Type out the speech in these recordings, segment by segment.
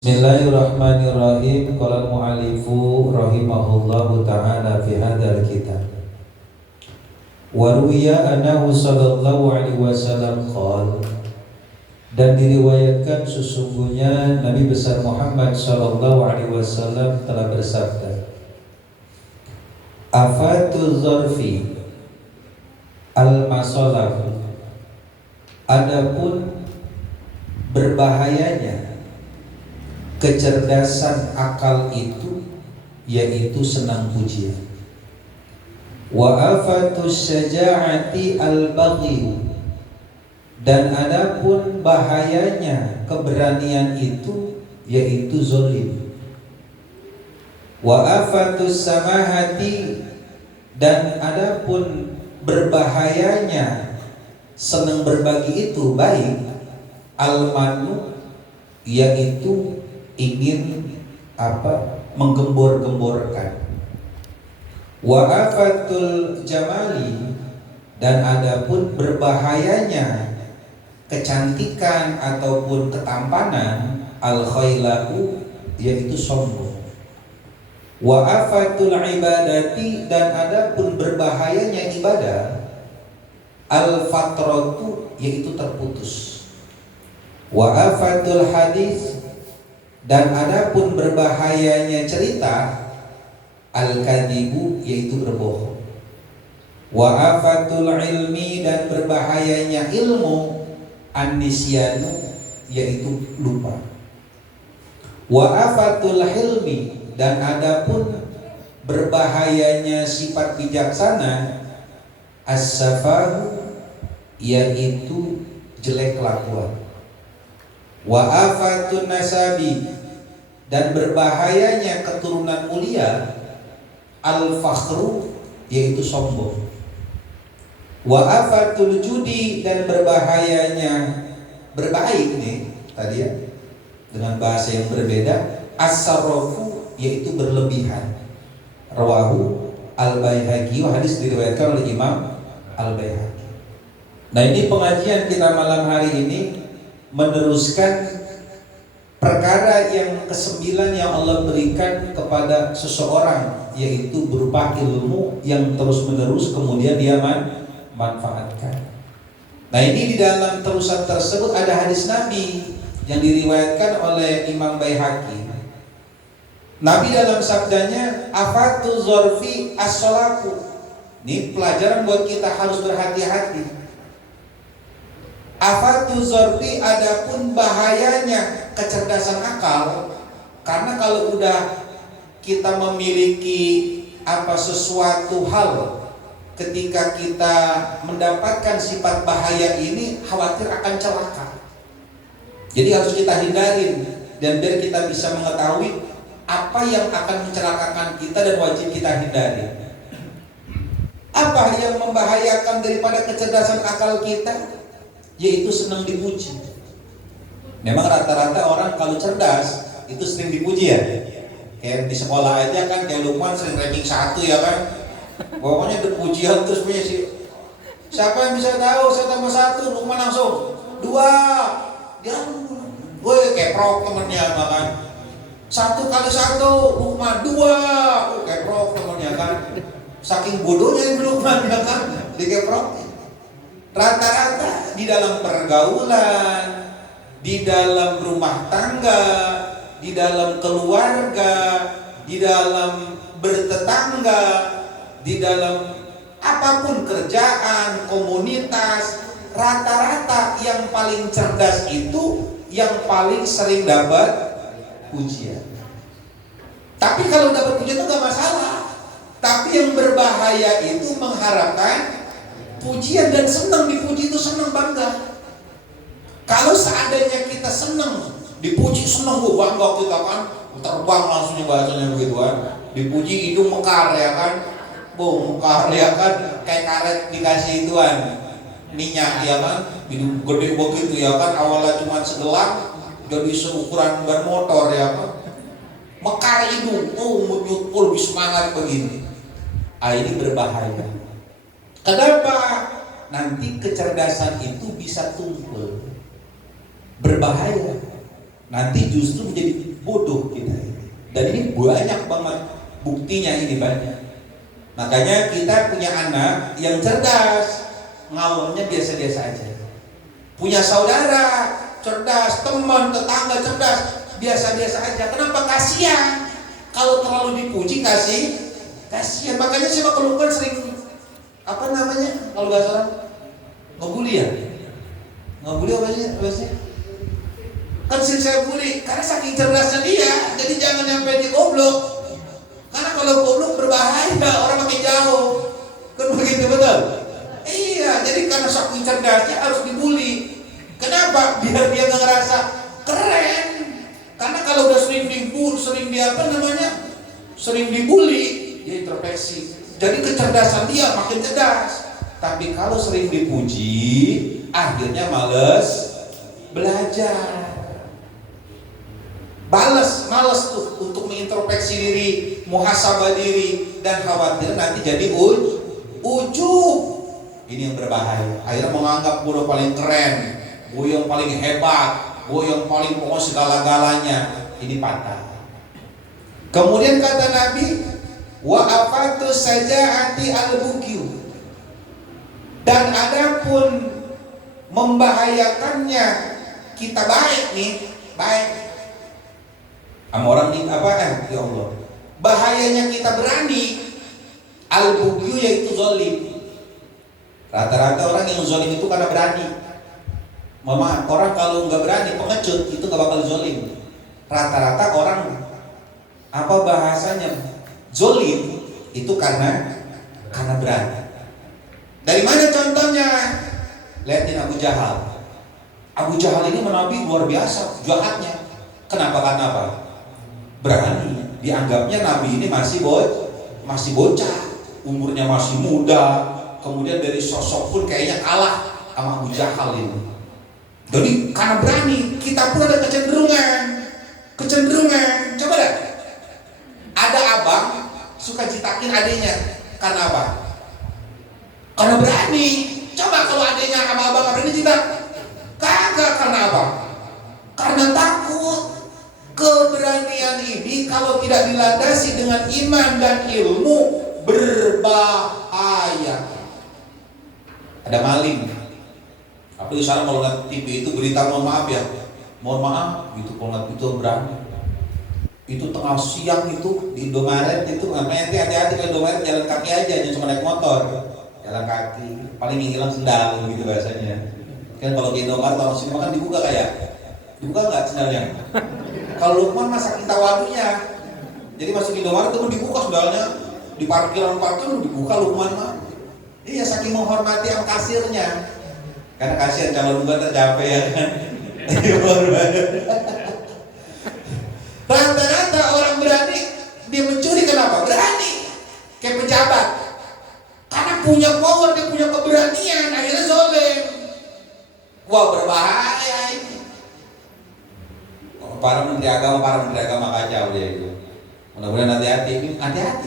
Bismillahirrahmanirrahim. Qala al-mu'allifu rahimahullahu ta'ala fi hadzal kitab. Wa ruwiya annahu sallallahu alaihi wasallam qala, dan diriwayatkan sesungguhnya Nabi besar Muhammad sallallahu alaihi wasallam telah bersabda, afatu zarfi al-masalah, adapun berbahayanya kecerdasan akal itu, yaitu senang pujian. Wa afatus syaja'ati al-baghi, dan adapun bahayanya keberanian itu, yaitu zalim. Wa afatus samahati, dan adapun berbahayanya senang berbagi itu baik, al-manu, yaitu ingin menggembor-gemborkan. Wa afatul jamali, dan adapun berbahayanya kecantikan ataupun ketampanan, al khailahu, yaitu sombong. Wa afatul ibadati, dan adapun berbahayanya ibadah, al fatratu, yaitu terputus. Wa afatul hadis, dan adapun berbahayanya cerita, al-kadibu, yaitu berbohong. Wa afatul ilmi, dan berbahayanya ilmu, an-nisyanu, yaitu lupa. Wa afatul hilmi, dan adapun berbahayanya sifat bijaksana, as-safahu, yaitu jelek kelakuan. Wa afatun nasabi, dan berbahayanya keturunan mulia, al-fakhru, yaitu sombong. Wa afatul judi, dan berbahayanya berbaik nih tadi ya, dengan bahasa yang berbeda, as-sarrafu, yaitu berlebihan. Rawahu al-Baihaqi, hadis diriwayatkan oleh Imam al-Baihaqi. Nah, ini pengajian kita malam hari ini meneruskan perkara yang ke-9 yang Allah berikan kepada seseorang, yaitu berupa ilmu yang terus menerus kemudian dia manfaatkan. Nah, ini di dalam terusan tersebut ada hadis Nabi yang diriwayatkan oleh Imam Baihaqi. Nabi dalam sabdanya, afatu zorfi as-solaku. Ini pelajaran buat kita, harus berhati-hati. Afatu zorfi, adapun bahayanya kecerdasan akal. Karena kalau udah kita memiliki sesuatu hal, ketika kita mendapatkan sifat bahaya ini, khawatir akan celaka. Jadi harus kita hindarin, dan biar kita bisa mengetahui apa yang akan mencelakakan kita dan wajib kita hindari. Apa yang membahayakan daripada kecerdasan akal kita? Yaitu senang dipuji. Memang rata-rata orang kalau cerdas itu sering dipuji ya. Kayak di sekolah aja kan, kayak Lukman sering ranking 1 ya kan. Pokoknya dipujian terus punya sih. Siapa yang bisa tahu saya tambah 1, Lukman langsung 2. Dia woi keprok temennya makan. 1 kali 1 Lukman 2. Keprok temennya kan. Saking bodohnya Lukman ya kan, dikeprok. Rata-rata di dalam pergaulan, di dalam rumah tangga, di dalam keluarga, di dalam bertetangga, di dalam apapun kerjaan, komunitas, rata-rata yang paling cerdas itu yang paling sering dapat pujian. Tapi kalau dapat pujian itu gak masalah. Tapi yang berbahaya itu mengharapkan pujian, dan senang dipuji itu senang, bangga. Kalau seandainya kita senang dipuji, senang bangga kita kan, terbang langsungnya bahasanya begitu kan. Dipuji hidung mekar ya kan, mekar ya kan, kayak karet dikasih ituan minyak ya kan, hidung gede begitu ya kan, awalnya cuma segelang jadi seukuran ban motor ya kan, mekar hidung, lebih semangat begini. Ini berbahaya. Kenapa? Nanti kecerdasan itu bisa tumpul, berbahaya. Nanti justru menjadi bodoh kita ini. Dan ini banyak banget buktinya, ini banyak. Makanya kita punya anak yang cerdas, ngawamnya biasa-biasa aja. Punya saudara cerdas, teman, tetangga cerdas, biasa-biasa aja. Kenapa? Kasihan. Kalau terlalu dipuji kasihan. Makanya sih Pak Lukman sering apa namanya kalau bahasa orang ngebully ya? Ngebully apa sih? Kan sering saya bully karena saking cerdasnya dia, jadi jangan nyampe di goblok. Karena kalau goblok berbahaya, orang makin jauh. Kan begitu, betul? Iya, jadi karena saking cerdasnya harus dibully. Kenapa? Biar dia nggak ngerasa keren. Karena kalau udah sering dibully, dia introspeksi. Jadi kecerdasan dia makin cerdas. Tapi kalau sering dipuji, akhirnya males belajar. Males tuh untuk mengintrospeksi diri, muhasabah diri, dan khawatir nanti jadi ujub. Ini yang berbahaya. Akhirnya menganggap gue paling keren, gue yang paling hebat, gue yang paling pokoknya segala-galanya. Ini patah. Kemudian kata Nabi, wa afatu sajaati al-bukyu. Dan adapun membahayakannya kita baik sama orang nih ya Allah. Bahayanya kita berani al-bukyu yaitu zalim. Rata-rata orang yang zalim itu karena berani. Orang kalau nggak berani pengecut itu nggak bakal zalim. Rata-rata orang bahasanya zalim itu karena berani. Dari mana contohnya? Lihatin Abu Jahal. Abu Jahal ini menabi luar biasa jahatnya. Kenapa? Karena apa? Berani. Dianggapnya Nabi ini masih bocah, umurnya masih muda. Kemudian dari sosok pun kayaknya kalah sama Abu Jahal ini. Jadi karena berani, kita pun ada kecenderungan. Coba deh, ada abang suka jitakin adiknya. Karena apa? Karena berani. Coba kalau adiknya sama abang berani jitak, kagak. Karena apa? Karena takut. Keberanian ini kalau tidak dilandasi dengan iman dan ilmu berbahaya. Ada maling. Apalagi sekarang kalau lihat TV itu berita mohon maaf gitu, kalau lihat itu berani. Itu tengah siang itu di Indomaret itu, namanya hati-hati kalau Indomaret jalan kaki aja, jangan cuma naik motor. Jalan kaki, paling hilang sendal gitu bahasanya. Kan kalau di Indomaret orang sini makan dibuka nggak sendalnya? Kalau Lukman masak kita wadunya, jadi masuk Indomaret itu dibuka sendalnya, di parkiran dibuka Lukman mah. Iya, saking menghormati yang kasirnya, karena kasihan calon Lukman tercapek ya kan. Rata-rata orang berani dia mencuri, kenapa? Berani, kayak pejabat, karena punya power, dia punya keberanian, akhirnya zalim. Wah, berbahaya ini. Para menteri agama kacau dia itu. Mudah-mudahan hati-hati makanya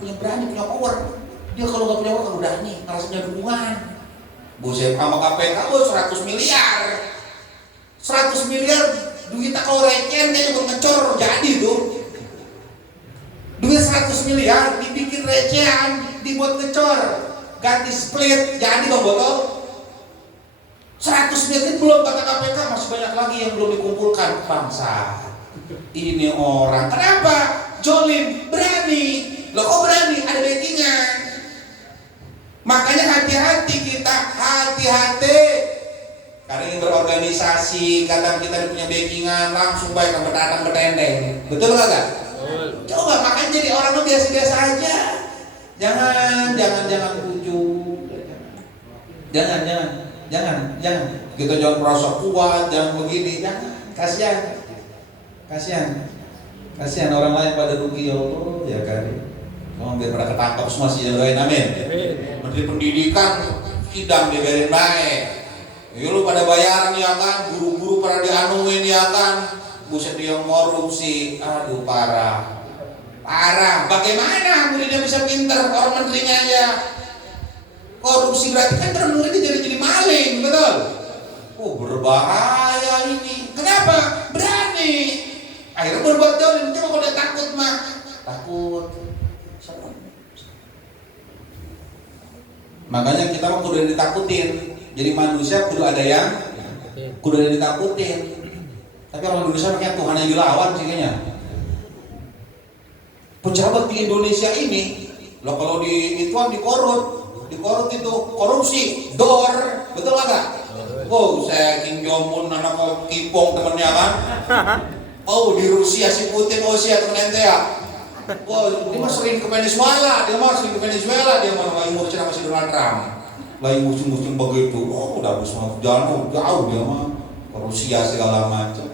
punya berani, punya power. Dia kalau nggak punya power udah nih, harus punya dukungan. Buset sama KPK 100 miliar. 100 miliar duit kalau receh dia juga ngecor jadi tuh. Duit 100 miliar dibikin recehan, dibuat ngecor, ganti split jadi dong botol. 100 miliar belum kata KPK, masih banyak lagi yang belum dikumpulkan. Bangsa ini orang kenapa? Jolim, berani. Loh kok berani? Ada backingan. Makanya hati-hati kita, hati-hati. Karena ini berorganisasi, kadang kita punya backingan, langsung baik bertatang bertendeng. Betul nggak? Coba makanya jadi orang biasa-biasa aja. Jangan ujub. Jangan. Kita jangan merasa kuat, jangan begini, jangan. Kasihan orang lain pada rugi, ya Allah, ya kan. Biar pada ketangkap semua sih yang lain, amin. Menteri Pendidikan sidang dibiarin baik. Ya lu pada bayaran ya kan, guru-guru pada dianuin ya kan. Buset dia korupsi, aduh parah. Bagaimana muridnya bisa pinter, orang menterinya aja korupsi, berarti kan muridnya jadi maling, betul? Oh berbahaya ini. Kenapa? Berani. Akhirnya berbuat zalim. Coba kalau dia takut mah, takut. Makanya kita mah kudu ditakutin. Jadi manusia kudu ada yang ditakutin. Tapi orang Indonesia makanya Tuhan yang dilawan sih kayaknya. Pejabat di Indonesia ini, lo kalau di dikorut itu korupsi, betul nggak? Oh, saya Kim Jong Un anak kipong temennya kan? Oh, di Rusia si Putin, oh si temen ente ya? Oh, dia mah sering ke Venezuela, dia mah lagi ngurusin sama si Donald Trump, lagi musim begitu. Oh, udah habis jauh dia mah ke Rusia segala macam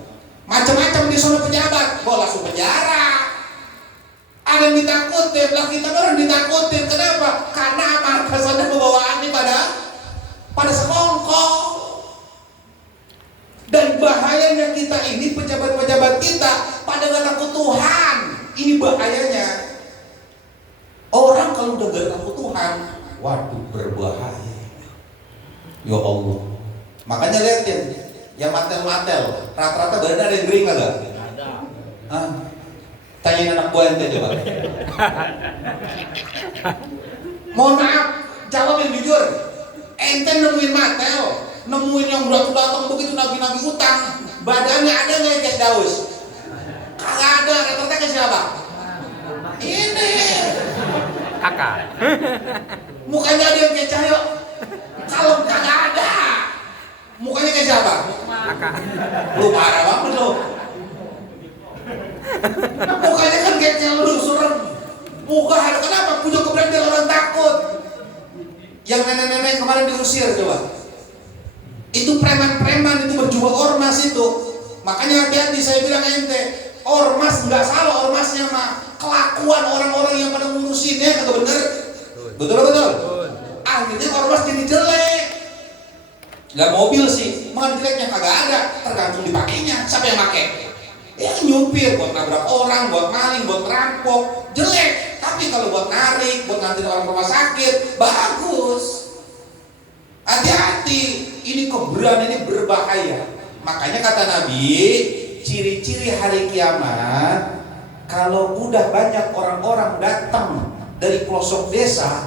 di sana pejabat, langsung penjara. Ada yang ditakutin, lah kita orang ditakutin. Kenapa? Karena atasannya pembawaannya pada sekongkol. Dan bahayanya kita ini, pejabat-pejabat kita pada gak takut Tuhan. Ini bahayanya. Orang kalau udah gak takut Tuhan, waduh berbahaya. Ya Allah. Makanya lihatin, yang matel-matel, rata-rata badan ada yang gering kagak? Ada. Tanyain anak buah ente coba. Mohon maaf, jawab yang jujur. Ente nemuin matel, nemuin yang datang begitu nagih-nagih utang, badannya ada nggak kayak Daus? Kagak ada. Rata-rata ke siapa? Ini. Kakak. Mukanya ada yang kayak Cahyo. Kalau kagak ada, mukanya kayak siapa? Kakak. Lu parah banget lu. Mukanya kan kayak lu serem. Muka ada kenapa? Punya keberanian orang takut. Yang nenek-nenek kemarin diusir coba. Itu preman-preman itu berjual ormas itu. Makanya hati-hati saya bilang ente, ormas nggak salah ormasnya mah. Kelakuan orang-orang yang pada ngurusinnya kagak bener. Betul. Akhirnya ormas jadi jelek. Lah mobil sih, mana jeleknya kagak ada, tergantung dipakainya. Siapa yang pakai? Ya nyupir buat nabrak orang, buat maling, buat merampok, jelek. Tapi kalau buat narik, buat nganterin orang ke rumah sakit, bagus. Hati-hati, ini keberanian ini berbahaya. Makanya kata Nabi, ciri-ciri hari kiamat, kalau udah banyak orang-orang datang dari pelosok desa,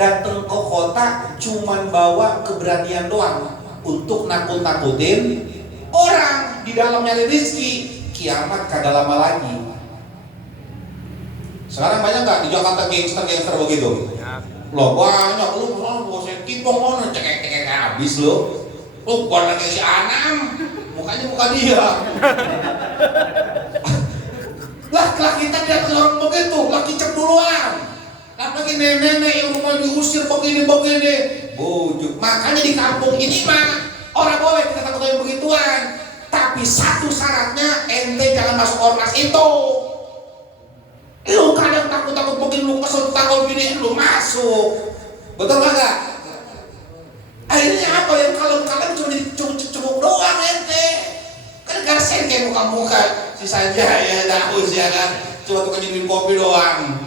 datang ke kota, cuman bawa keberanian doang untuk nakut-nakutin orang di dalam nyari rezeki. Kiamat kagak lama lagi. Sekarang banyak nggak di Jakarta gangster begitu? Loh banyak, lu saya kipong mana cekek habis lu. Lu bukan lagi si Anam, mukanya muka dia. Lah kita lihat orang begitu, lagi cek duluan. Apalagi nenek-nenek yang rumah diusir begini. Bujuk. Makanya di kampung ini mah orang boleh kita takut yang begituan. Tapi satu syaratnya, ente jangan masuk ormas itu. Lu kadang takut begini, lu kesel takut gini, lu masuk. Betul gak? Akhirnya apa yang kalem-kalem cuma dicunguk doang ente. Kan gasen kayak muka-muka si saja ya Daus ya kan. Cuma tukang nyumin kopi doang.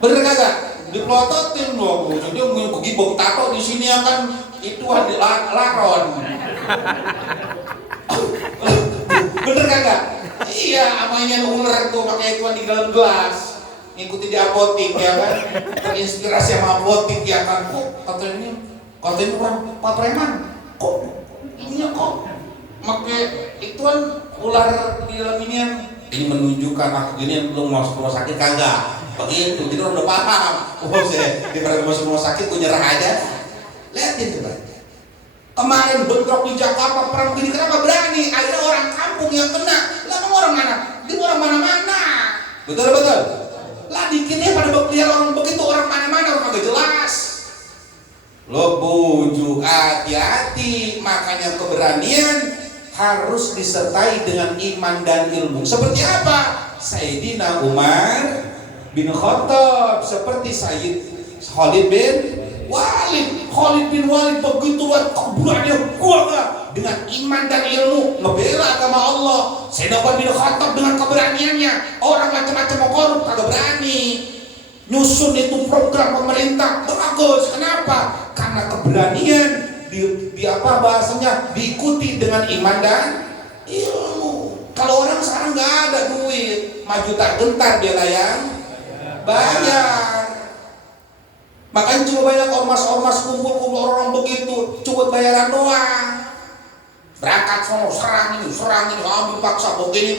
Bener kagak? Dipelototin loh. Dia mungkin kegibok tato di sini akan itu ada laron. Bener kagak? Iya, amanya ular tuh pakai ituan di dalam gelas. Ngikuti di apotik ya kan. Terinspirasi sama apotik ya kan. Kok katanya orang Pak Preman. Kok ininya kok pakai ituan ular di dalam inian. Ini menunjukkan aku gini belum masuk rumah sakit kagak. Begitu, jadi orang udah paham. Oh saya daripada masuk rumah sakit gue nyerah aja. Lihatin coba. Kemarin bentrok di Jakarta perang begini, kenapa berani? Akhirnya orang kampung yang kena. Lah kamu orang mana? Dia orang mana-mana. Betul. Lah dikitnya pada berkeliaran orang begitu, orang mana-mana, orang kagak jelas. Lo bujuk, hati-hati. Makanya keberanian harus disertai dengan iman dan ilmu. Seperti apa? Sayyidina Umar bin Khattab, seperti Sayyid Khalid bin Walid begitu luar keberanian kuat dengan iman dan ilmu ngebela agama Allah. Sayyidina Umar bin Khattab dengan keberaniannya, orang macam-macam mau korup kagak berani. Nyusun itu program pemerintah bagus. Kenapa? Karena keberanian di apa bahasanya diikuti dengan iman dan ilmu. Kalau orang sekarang nggak ada duit, maju tak gentar dia lah yang bayar. Makanya coba banyak ormas-ormas kumpul-kumpul orang begitu, coba bayaran doang. Berangkat sono serang ini, ambil paksa begini.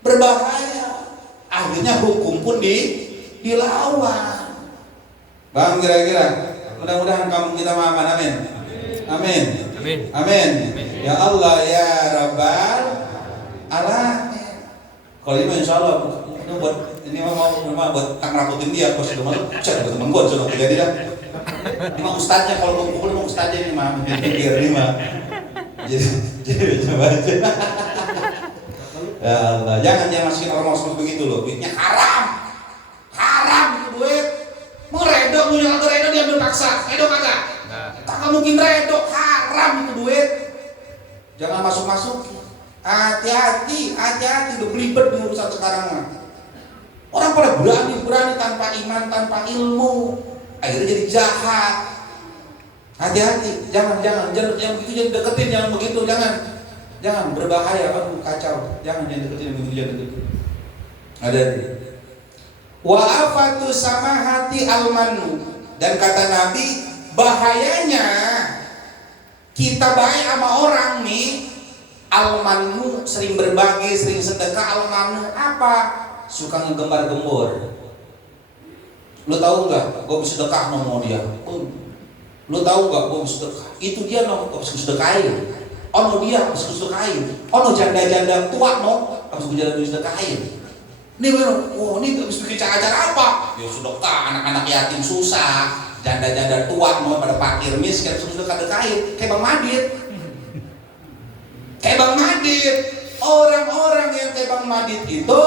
Berbahaya. Akhirnya hukum pun dilawan. Bang, kira-kira mudah-mudahan kamu kita aman. Amin. Amin. Amin. Amin. Ya Allah ya Rabbal alamin. Kalau ini insya Allah ini mau buat tak ngeraputin dia. Kalau sudah malu, cek teman gue sudah jadi dah. Ini mah ustadznya, kalau gue pukul mah ustadznya ini mah pikir ini mah. Jadi coba aja. Ya Allah, jangan masukin orang masuk begitu loh. Duitnya haram itu duit. Mau redo, punya atau redo diambil paksa, redo kagak? Kagak mungkin redo, haram itu duit. Jangan masuk. Hati-hati, udah belibet di urusan sekarang mah. Orang pada berani tanpa iman, tanpa ilmu, akhirnya jadi jahat. Hati-hati, jangan begitu, jangan deketin, jangan begitu, jangan berbahaya, kacau. Jangan deketin begitu. Ada wa'afatu samahati almanu, dan kata Nabi, bahayanya kita baik sama orang nih, almanu, sering berbagi, sering sedekah. Almanu apa? Suka ngegembar-gembor. Lu tahu nggak? Gue bisa sedekah sama dia. Lu tahu nggak? Gue bisa sedekah. Itu dia gue bisa sedekahin. Dia bisa sedekahin. Janda-janda tua harus gue sedekahin. Ini ini nggak bisa bikin acara apa? Ya sedekah anak-anak yatim susah, janda-janda tua pada fakir miskin harus sedekahin. Kayak Bang Madit. Orang-orang yang kayak Bang Madit itu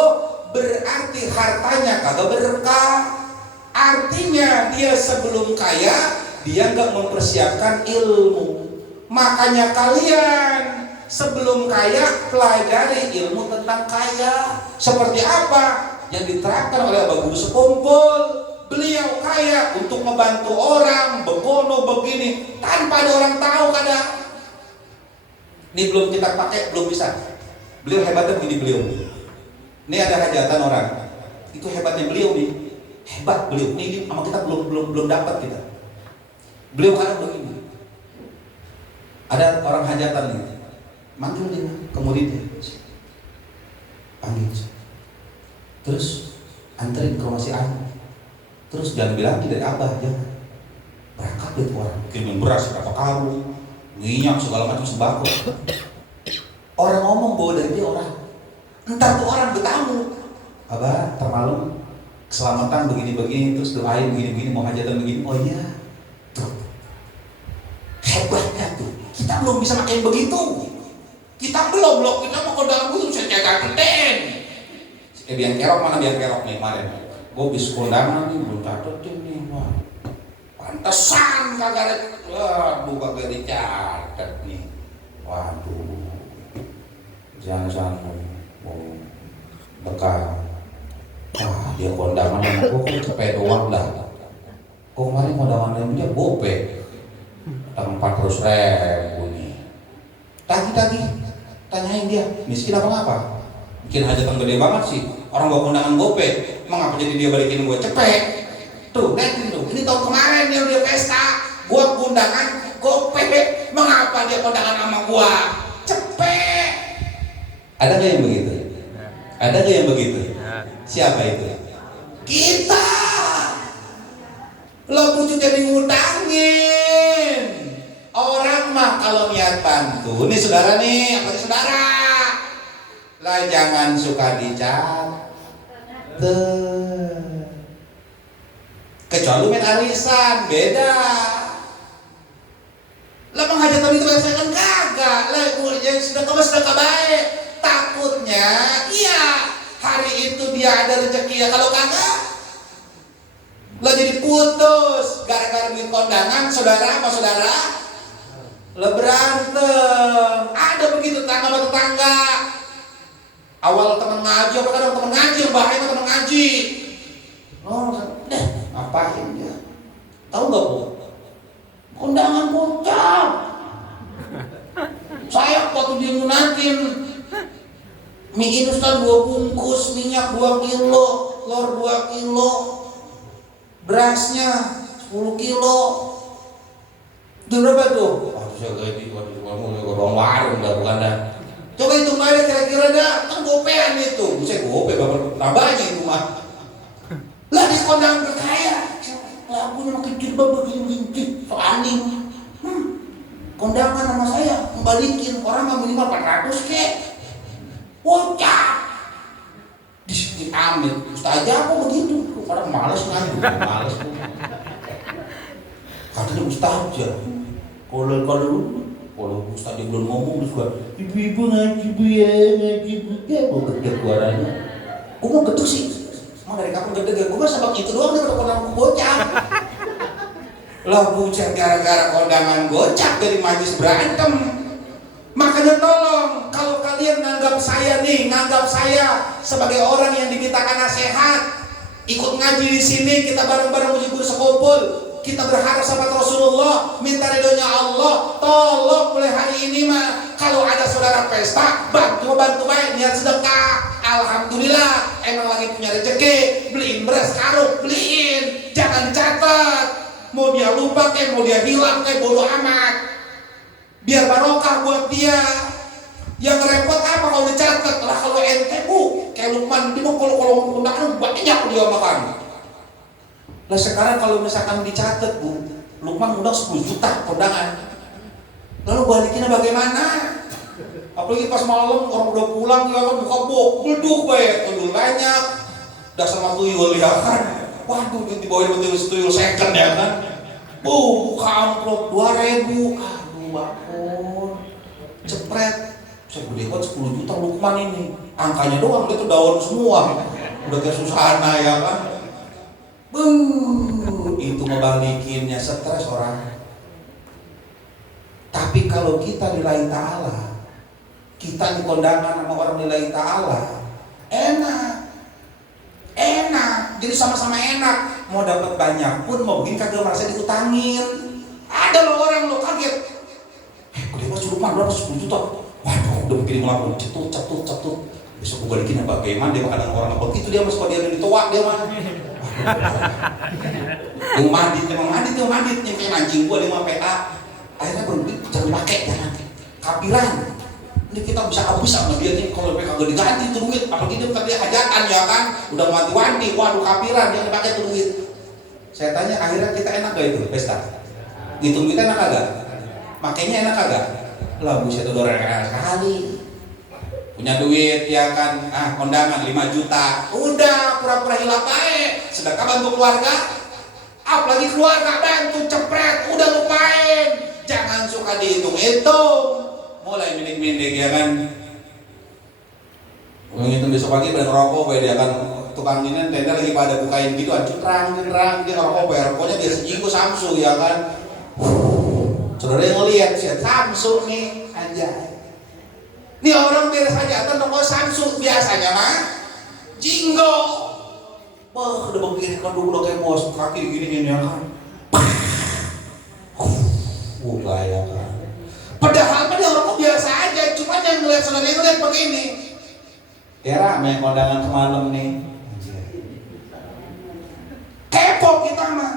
berarti hartanya kagak berkah. Artinya dia sebelum kaya dia nggak mempersiapkan ilmu. Makanya kalian sebelum kaya pelajari ilmu tentang kaya. Seperti apa yang diterapkan oleh Abah Guru Sekumpul. Beliau kaya untuk membantu orang, begono begini tanpa ada orang tahu kadang. Ini belum kita pakai, belum bisa. Beliau hebatnya begini beliau. Ini ada hajatan orang. Itu hebatnya beliau nih. Hebat beliau. Ini sama kita belum dapat kita. Beliau kadang begini. Ada orang hajatan nih. Manggil dia ke muridnya. Panggil. Terus anterin ke rumah si Anu. Terus jangan bilang dari Abah aja. Berangkat deh tuh orang. Kirimin beras berapa karung, minyak segala macam sembako. Orang ngomong bawa dari dia orang. Entar tuh orang bertamu. Abah, ntar malam keselamatan begini-begini, terus doain begini-begini, mau hajatan begini. Oh iya. Tuh. Hebatnya tuh. Kita belum bisa makin begitu. Kita belum, kita mau ke dalam itu bisa jaga geden. Biang kerok mana biang kerok nih kemarin. Gue bis kondangan nih, belum catetin nih. Wah, pantesan kagak dicatat nih. Waduh, jangan bekal. Wah, dia kondangan anak gue kan cepet doang dah. Kok kemarin kondangan dia gope, 400.000 nih. Tagi, tanyain dia, miskin apa ngapa? Bikin hajatan gede banget sih. Orang gua kondangan gope, emang apa jadi dia balikin gua cepet? Tuh, liatin tuh. Ini tahun kemarin dia pesta, gua kondangan gope, mengapa dia kondangan sama gua cepet? Ada nggak yang begitu? Ada nggak yang begitu? Siapa itu? Kita. Lo butuh jadi ngutangin. Orang mah kalau niat bantu, nih saudara nih, apa saudara? Lah jangan suka dicatat. Kecuali main arisan, beda. Lah penghajatan itu biasanya kan kagak. Lah yang sedekah baik. Takutnya, iya hari itu dia ada rezeki ya, kalau kagak lah jadi putus gara-gara duit kondangan saudara apa saudara lah berantem. Ada begitu tetangga awal teman ngaji apa kadang teman ngaji yang bahaya teman ngaji. Oh deh ngapain dia tahu nggak bu kondangan bocah saya waktu dia nyunatin Mie instan 2 bungkus, minyak 2 kilo, telur 2 kilo, berasnya 10 kilo. Itu berapa tuh? Waduh saya gaji, waduh orang warung dah bukan dah. Coba hitung aja kira-kira dah, kan gopean itu. Saya gope bapak nambahnya itu mah. Lah di kondang berkaya, lagunya makin kecil bapak gini, so aneh. Kondangan sama saya, membalikin orang mah minimal 400 kek. Bocah di sini amin, ustazah apa begitu? Orang malas ngaji, malas. Katanya ustazah. Kalau ustazah belum ngomong terus gua, ibu-ibu ngaji bu ya, ngaji bu ya, gua gede suaranya. Gua mau gedek sih, mau dari kapan gede? Gua mah sabak itu doang nih udah kondangan bocah. Lah bocah gara-gara kondangan gocap dari majlis berantem. Makanya tolong, kalau kalian nganggap saya sebagai orang yang dimintakan nasihat, ikut ngaji di sini, kita bareng-bareng menghibur sekumpul, kita berharap sama Rasulullah, minta ridhonya Allah. Tolong mulai hari ini mah, kalau ada saudara pesta, bantu baik, niat sedekah. Alhamdulillah, emang lagi punya rezeki, beliin beras karung, beliin, jangan dicatat. Mau dia lupa kayak, mau dia hilang kayak, bodo amat. Biar barokah buat dia. Yang repot apa kalau dicatat? Lah kalau ente kayak Lukman, dia mau kalau undangan banyak dia makan. Lah sekarang kalau misalkan dicatat Lukman undang 10 juta kondangan. Lalu balikinnya bagaimana? Apalagi pas malam orang udah pulang ya kan, buka bok, beduk baik, tuyul banyak. Dasar sama tuyul ya kan. Waduh, dibawain tuyul second ya kan. Buka amplop 2.000. Aduh bakun, cepret. Saya beli buat 10 juta Lukman ini. Angkanya doang itu daun semua. Udah kayak Susana ya kan. Itu ngebalikinnya stres orang. Tapi kalau kita lillahi ta'ala, kita di kondangan sama orang lillahi ta'ala, enak. Jadi sama-sama enak. Mau dapat banyak pun, mau begini kagak merasa diutangin. Ada loh orang lo kaget. Dia mas Lukman berapa 10 juta. Waduh, udah begini ngelakuin catut. Besok gue balikin ya Pak Gaiman, dia kadang orang apa gitu dia mas, kalau dia ada ditowak dia mah. Yang madit yang kayak mancing gue dia mah PA. Akhirnya berhenti, jangan pakai, jangan kapiran. Ini kita bisa habis sama dia nih kalau mereka gak diganti tuh duit, apalagi dia tadi hajatan ya kan, udah wanti-wanti, waduh kapiran jangan dipakai tuh duit. Saya tanya akhirnya kita enak gak itu pesta? Hitung duit enak agak? Makanya enak agak? Lah buset udah orang sekali. Punya duit ya kan, kondangan 5 juta, udah pura-pura hilap baik, sedekah bantu keluarga, apalagi keluarga bantu cepret, udah lupain, jangan suka dihitung-hitung, mulai mindik-mindik ya kan. Ngitung besok pagi pada ngerokok, dia kan tukang ini tenda lagi pada bukain gitu, cerang, dia ngerokok, rokoknya dia sejinggu Samsung ya kan. Saudara yang ngeliat sih Samsung nih, anjay. Ini orang beres hajatan rokok Samsung, biasanya mah Jinggo. Wah, udah begini kan udah kayak bos kaki gini ya kan. Gaya kan. Padahal mah dia rokok biasa aja, cuma yang ngeliat saudara yang ngeliat begini. Era main kondangan semalam nih. Kepo kita mah.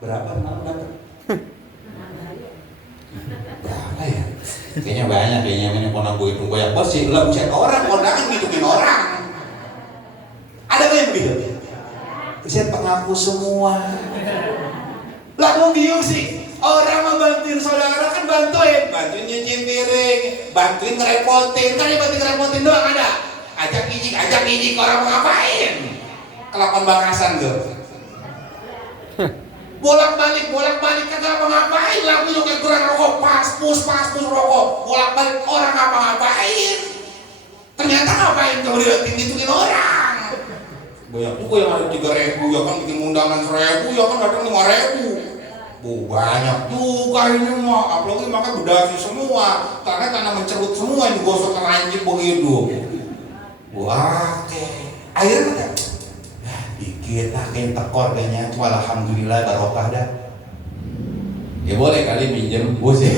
Berapa malam dapat? Berapa ya? Kayaknya banyak, ini kondangan gue hitung banyak bos sih. Lah buset orang kondangan ngitungin orang. Ada nggak yang begitu? Saya pengaku semua. Lah mau biung sih. Orang mau bantuin saudara kan bantuin nyuciin piring, bantuin ngerepotin, kan dia bantuin ngerepotin doang ada. Ajak ijik orang mau ngapain? Kelakuan bangkasan tuh. Bolak-balik kagak ngapain, lagu juga kurang rokok, pas-pus rokok, bolak-balik orang ngapain. Ternyata ngapain kalau dilihatin orang. Banyak juga yang ada 3.000 ya kan, bikin undangan 1.000 ya kan, datang 5.000. Banyak juga ini mah, apalagi makan bedasi semua, karena mencerut semua yang digosok ke lanjut begitu. Wah, akhirnya dikit lah kayak tekor kayaknya, cuma alhamdulillah barokah dah. Ya boleh kali minjem bos ya.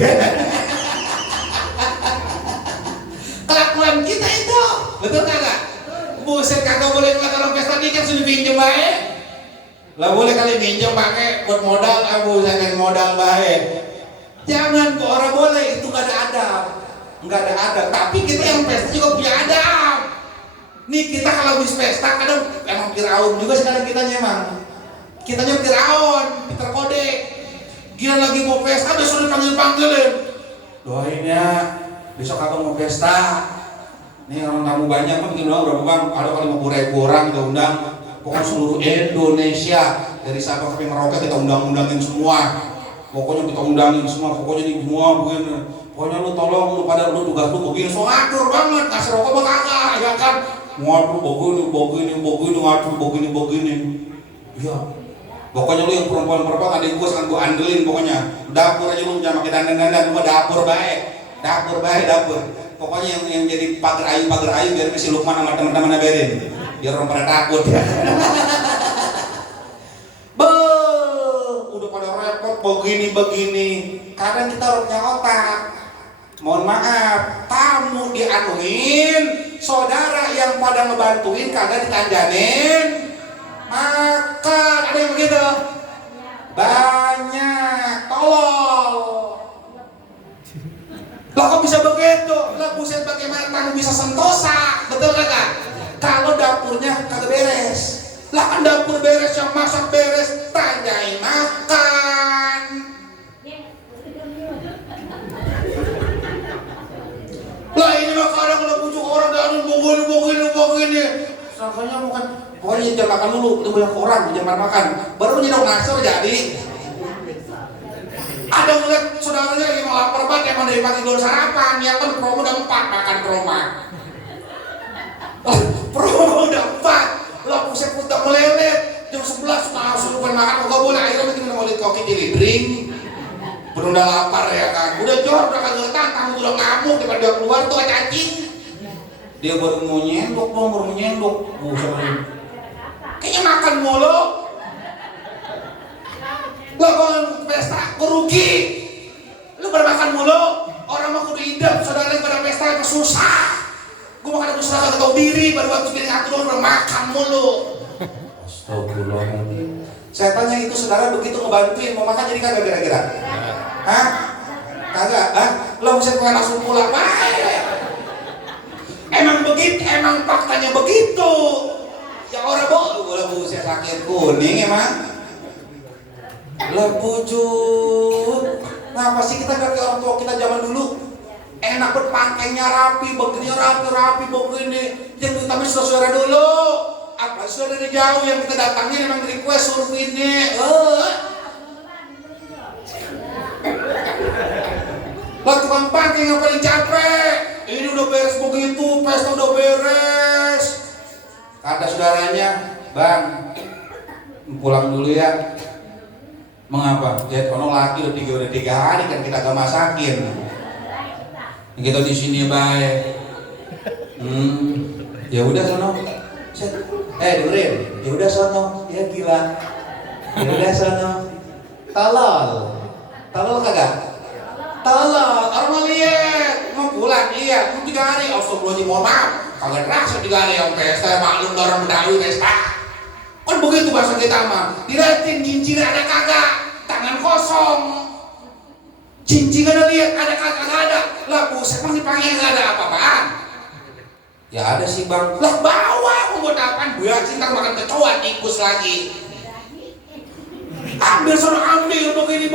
Kelakuan kita itu, betul kan? Buset, kagak boleh ngeliat orang pesta ini kan sudah pinjem baik. Lah boleh kali minjem pakai buat modal, buset kan modal baik. Jangan ke orang boleh, itu gak ada adab. Nggak ada adab, tapi kita yang pesta juga punya adab. Nih kita kalau habis pesta kadang emang Firaun juga sekarang kitanya emang. Kitanya Firaun, Peter Kode. Gila lagi mau pesta besok dipanggil-panggilin. Doain ya, besok kakak mau pesta. Nih orang tamu banyak kan bikin doang berapa bang? Ada kali 50.000 orang kita undang. Pokoknya seluruh Indonesia dari Sabang sampai Merauke kita undang-undangin semua. Pokoknya kita undangin semua, pokoknya nih semua begini. Pokoknya lu tolong lu pada lu tugas lu begini, so ngatur banget, ngasih rokok apa kagak, ya kan? Ngatur begini, ngatur begini. Iya. Pokoknya lu yang perempuan-perempuan ada gua sekarang gua andelin pokoknya. Dapur aja lu jangan pakai dandan-dandan, lu mah dapur baik. Dapur. Pokoknya yang jadi pagar ayu biar si Lukman sama teman-temannya berin. Biar orang pada takut ya. Udah pada repot begini. Kadang kita harus punya otak. Mohon maaf, tamu dianuin, saudara yang pada ngebantuin kagak ditanjanin. Makan, ada yang begitu? Banyak, tolol. Lah kok bisa begitu? Lah buset bagaimana tamu bisa sentosa? Betul kagak? Kalau dapurnya kagak beres. Lah kan dapur beres, yang masak beres, tanyain makan. Lah ini mah kadang kalau bujuk orang dan begini. Sangkanya bukan, pokoknya jangan makan dulu, udah banyak orang, jangan makan. Baru nyedok nasi jadi. Ada ngeliat saudaranya lagi mau lapar banget, emang dari pagi belum sarapan, ya kan promo udah 4 makan promo. Promo udah 4, lah pusat putar melelet, jam 11 langsung bukan makan, gak boleh, akhirnya mungkin mau lihat koki jadi drink. Udah lapar ya kan, udah jor, udah kagak tahu, udah ngamuk, daripada dia keluar tuh cacing. Dia baru mau nyendok, kayaknya makan mulu. Lah kalau pesta rugi, lu pada makan mulu, orang mah kudu idap, saudara yang pada pesta itu susah. Gue makan aku susah gak tau diri, baru waktu piring aku doang makan mulu. Astagfirullahaladzim. Saya tanya itu saudara begitu ngebantuin, mau makan jadi kagak kira-kira? Hah? Kagak? Hah? Lo bisa pengen langsung pulang, emang begitu, emang faktanya begitu. Ya orang boleh saya sakit kuning emang. Lah bujuk. Ngapa sih kita gak kayak orang tua kita zaman dulu? Enak banget pakainya rapi, begini rapi begini. Yang utama saudara dulu. Apa saudara dari jauh yang kita datangin emang request suruh ini. Lah tukang pakai yang paling capek. Ini udah beres begitu, pesta udah beres. Kata saudaranya, bang, pulang dulu ya. Mengapa? Ya kono laki udah 3 hari kan kita gak masakin. Kita di sini baik. Ya udah sono. Dengerin. Ya udah sono. Ya gila. Ya udah sono. Tolol kagak? Tolol. Orang lihat mau pulang iya. 3 hari. Astagfirullahaladzim, mohon maaf. Kagak terasa 3 hari yang pesta, maklum orang Betawi pesta. Kan begitu bahasa kita mah. Dilihatin cincin ada kagak, tangan kosong. Cincin ada lihat ada kagak ada. Lah buset emang dipanggil gak ada apa-apaan. Ya ada sih bang. Lah bawa buat apaan? Buat cinta makan kecoa tikus lagi. Ambil begini.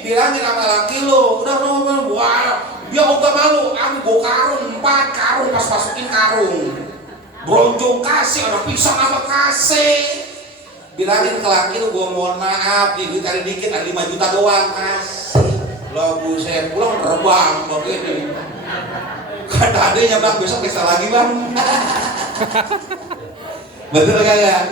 Bilangin sama laki lo. Udah buat. Dia udah malu. Ambil bawa karung 4 karung pas masukin karung. Bronjong kasih, ada pisang apa kasih. Bilangin ke laki lu, gua mohon maaf, duit ada dikit, ada 5 juta doang kasih. Lo buset, pulang terbang begini. Kata adanya bang, besok pesta lagi bang. Betul kagak?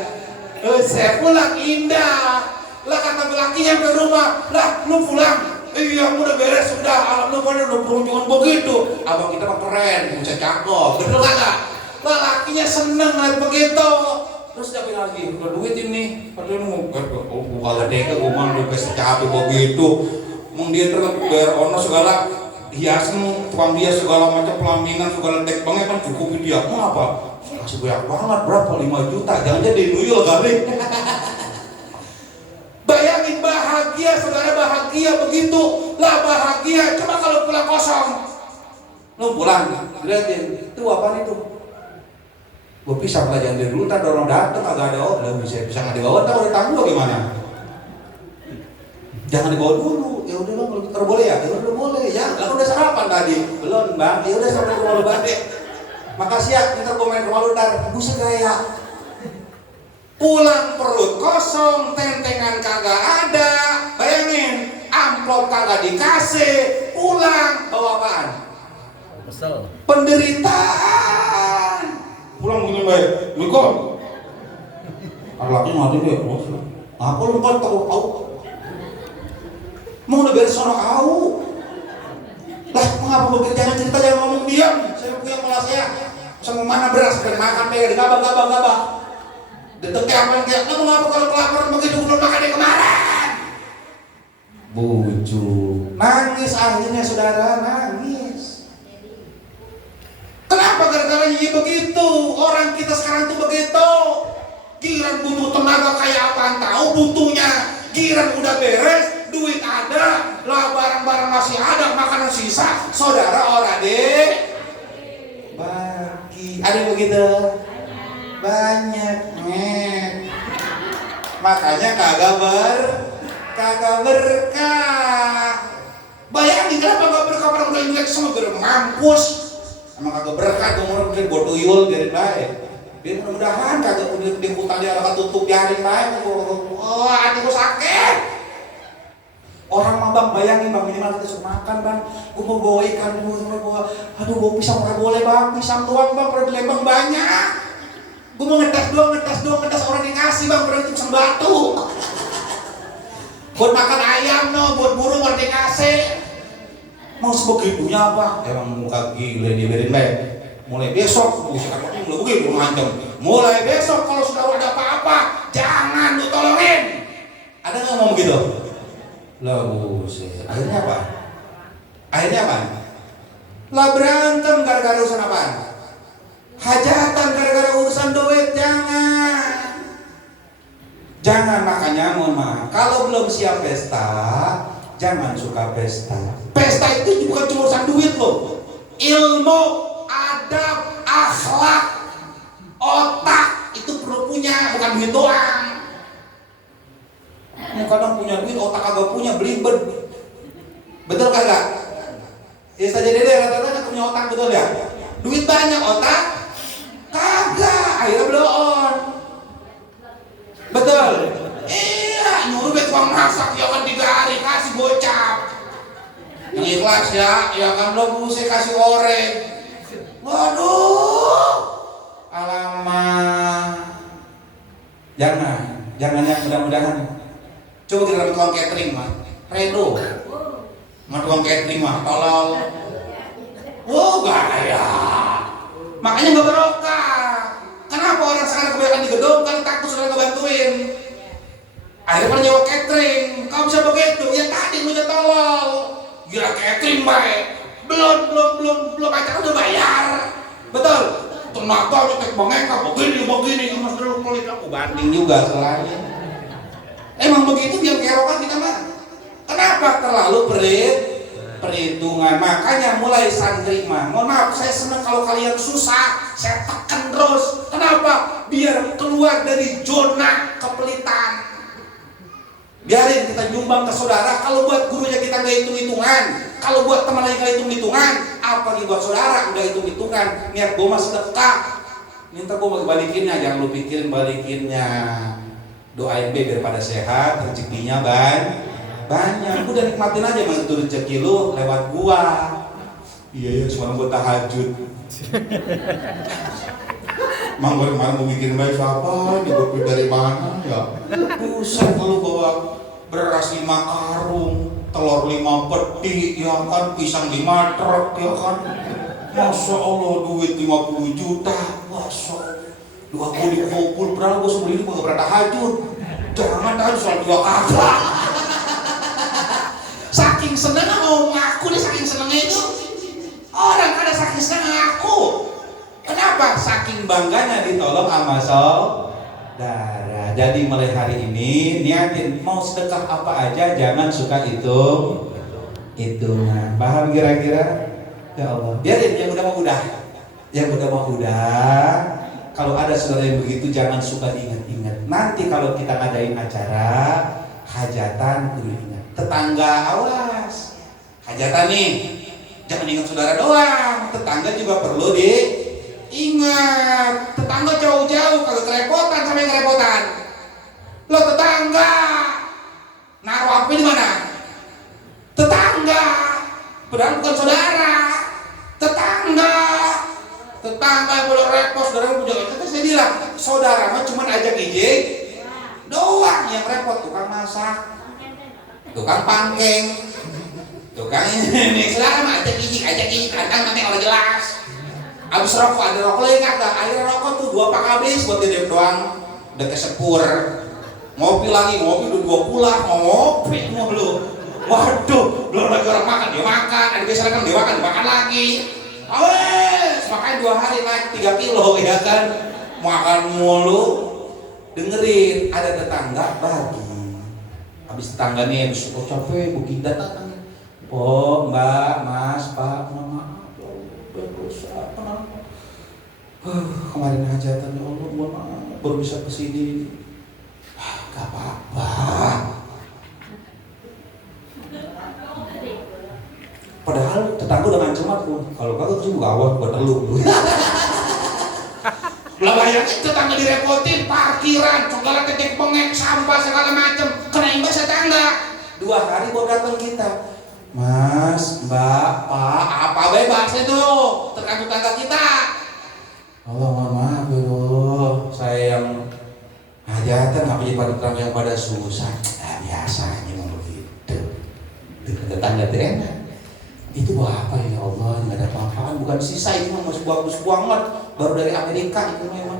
Saya pulang indah. Lah kata lakinya ke rumah, lah lu pulang. Iya, udah beres, udah alam lu pada udah beruntungan begitu. Abang kita mah keren, bisa cakep, betul kagak? Lah lakinya seneng lihat begitu. Terus dia bilang lagi, udah duit ini. Padahal mau buka ladeka, gue mau lu pesta capek begitu. Mau dia terus bayar ono segala. hiasan tukang hias segala macam pelaminan segala dek banget kan cukup dia. Mau apa? Kasih banyak banget, berapa? 5 juta. Jangan jadi nuyul kali. Bayangin bahagia, saudara, bahagia begitu lah bahagia. Coba kalau pulang kosong, lu pulang, liatin, itu apaan itu? Gue pisah pelajaran dari dulu, ntar orang dateng agak ada orang, bisa nggak dibawa, ntar udah tangguh gimana? Jangan dibawa dulu. Ya udah bang, kalau kita boleh ya, ya udah boleh ya. Lalu udah sarapan tadi, belum bang? Ya udah sampai rumah lu balik. Makasih ya, ntar gue main rumah lu ntar. Buset gaya. Pulang perut kosong, tentengan kagak ada, bayangin, amplop kagak dikasih, pulang bawa apaan? Kesel. Penderitaan. Pulang begini baik, Miko. Laki mati deh, aku lupa tahu kau. Mau udah beres sono kau. Lah, mengapa begitu? Jangan cerita, jangan ngomong diam. Saya punya pola saya. Sama mana beras, pengen makan pengen digabang-gabang. Deteknya apa yang kayak, kamu ngapa kalau kelaparan begitu belum makan yang kemarin? Bujuk, nangis akhirnya saudara, nangis. Kenapa gara-gara iya begitu? Orang kita sekarang tuh begitu. Giran butuh tenaga kayak apaan tahu butuhnya. Giran udah beres, duit ada, lah barang-barang masih ada, makanan sisa. Saudara orang deh bagi, ada yang begitu? Banyak. Makanya kagak berkah. Bayangin kenapa gak berkah orang udah jelek semua biar mampus. Emang kagak berkah dong orang bikin buat tuyul biarin baik. Biar mudah-mudahan kagak udah di hutan dia akan tutup biarin baik. Oh hatiku sakit. Orang mah bang bayangin bang minimal kita suruh makan bang. Gue mau bawa ikan, aduh bawa pisang nggak boleh bang. Pisang doang bang, pada di Lembang banyak. Gue mau ngetes orang yang ngasih bang, berarti itu pisang batu. Buat makan ayam no, buat burung orang yang ngasih. Mau sebegitunya apa? Emang muka gila diberin baik. Mulai besok, begitu macam. Mulai besok kalau sudah ada apa-apa, jangan lu tolongin. Ada nggak ngomong gitu? Lah buset. Akhirnya apa? Lah berantem gara-gara urusan apaan? Hajatan gara-gara urusan duit, jangan makanya mohon maaf, kalau belum siap pesta jangan suka pesta. Pesta itu bukan cuma urusan duit loh, ilmu, adab, akhlak, otak itu perlu punya, bukan duit doang. Kadang punya duit, otak kagak punya, belibet. Betul kagak? Ya saja dede rata-rata punya otak, betul ya? Duit banyak, otak kagak, akhirnya blow on. Betul? Iya, nyuruh bet uang masak, ya kan 3 hari, kasih gocap. Yang ikhlas ya kan lo buset kasih orek. Waduh, alamak. Jangan yang mudah-mudahan. Coba kita dapat tukang catering mah, redo. Sama tukang catering mah, tolol. Gaya. Makanya gak barokah. Kenapa orang sekarang kebanyakan di gedung kan takut sudah ngebantuin. Akhirnya pada nyewa catering. Kau bisa begitu? Ya tadi lu udah tolol. Gila catering baik. Belum acara udah bayar. Betul? Tenaga cetek bengek begini. Mas dulu kulit aku banding juga selain. Emang begitu biar kerokan kita mah. Kenapa terlalu perhitungan? Makanya mulai santri mah. Mohon maaf, saya senang kalau kalian susah, saya tekan terus. Kenapa? Biar keluar dari zona kepelitan. Biarin kita nyumbang ke saudara. Kalau buat gurunya kita nggak hitung-hitungan, kalau buat teman lain nggak hitung-hitungan, apalagi buat saudara udah hitung-hitungan. Niat gue mah sedekah. Minta gue balikinnya, jangan lu pikirin balikinnya. Doain biar pada sehat, rezekinya banyak. Udah nikmatin aja mah itu rezeki lu lewat gua. Iya semalam gua tahajud. Mang kemarin gua mikirin baik siapa, dibawa dari mana ya? Buset lu bawa beras 5 karung, telur 5 peti, ya kan, pisang 5 truk, ya kan. Masya Allah duit 50 juta, masya Allah. Aku dipukul, padahal gue sebelum ini gak pernah tahajud. Jangan tahajud soal 2 kakak. Saking saking seneng mau ngaku deh, saking senengnya itu orang ada saking seneng ngaku. Kenapa? Saking bangganya ditolong sama saudara. Jadi mulai hari ini niatin mau sedekah apa aja jangan suka hitungan. Paham kira-kira? Ya Allah. Biarin yang udah mah udah. Kalau ada saudara yang begitu jangan suka diingat-ingat. Nanti kalau kita ngadain acara hajatan kudu ingat. Tetangga awas. Hajatan nih. Jangan ingat saudara doang. Tetangga juga perlu diingat. Tetangga jauh-jauh kalau kerepotan sama yang kerepotan. Lo tetangga naruh api di mana? Tetangga. Padahal bukan saudara. Tetangga yang boleh repot, saudara yang punya itu saya bilang, saudara mah cuma ajak ijik doang, yang repot tukang masak, tukang pangkeng, tukang ini, saudara mah ajak ijik, kadang nanti orang jelas. Abis rokok ada rokok lagi kagak, akhirnya rokok tuh 2 pak habis buat dia doang, udah kesepur. Ngopi lagi, ngopi udah 2 pulang, mau ngopi mulu. Waduh, belum lagi orang makan, dia makan, ada biasa kan dia makan lagi. Awes, makanya 2 hari naik 3 kilo ya kan. Makan mulu. Dengerin, ada tetangga bagi. Habis tetangga nih, habis capek, begini datang. Oh, mbak, mas, pak, mama, dosa, kenapa? Kemarin hajatan ya Allah, mohon maaf, baru bisa kesini. Gak apa-apa. Padahal tetangga udah ngancem aku, kalau kagak sih buka awal buat elu. Lah bayangin tetangga direpotin, parkiran, segala titik pengek, sampah segala macem, kena imbas tetangga. 2 hari baru datang kita. Mas, mbak, pak, apa bebas itu? Tergantung tetangga kita. Allah mohon maaf ya, saya yang hajatan nggak punya pada tetangga yang pada susah. Nah, biasanya memang begitu. Tetangga itu enak. Itu apa ya Allah, nggak ada apa-apaan, bukan sisa ini mah masih bagus banget, baru dari Amerika itu memang.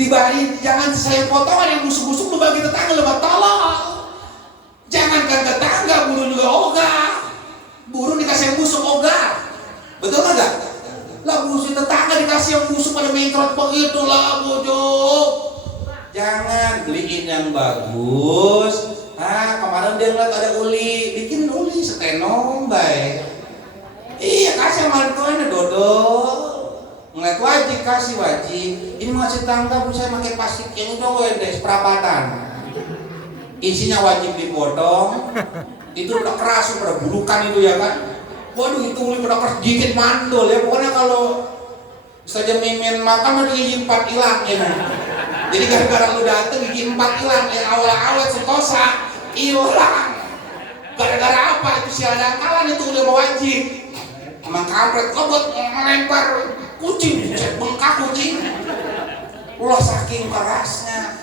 Dibagi, jangan saya potongan yang busuk-busuk lu bagi tetangga lu tolong. Jangankan tetangga, burung juga ogah. Burung dikasih yang busuk ogah, betul nggak? Lah busuk tetangga dikasih yang busuk pada mengkrot begitu lah bujuk. Jangan beliin yang bagus. Kemarin dia ngeliat ada uli, bikin uli setenom baik. Iya kasih mantuannya dodo. Ngeliat wajib kasih wajib. Ini masih tangga bu saya pakai plastik yang udah wendes perapatan. Isinya wajib dipotong. Itu udah keras, udah bulukan itu ya kan. Waduh itu uli udah keras gigit mandul ya. Pokoknya kalau saja mimin makan ada gigi 4 hilang ya. Jadi gara-gara lu dateng gigi 4 hilang. Yang awal-awal sentosa hilang. Gara-gara apa? Itu si adakalan itu udah mau wajib. Emang kampret kok buat melempar kucing, bengkak kucing. Ulah saking kerasnya.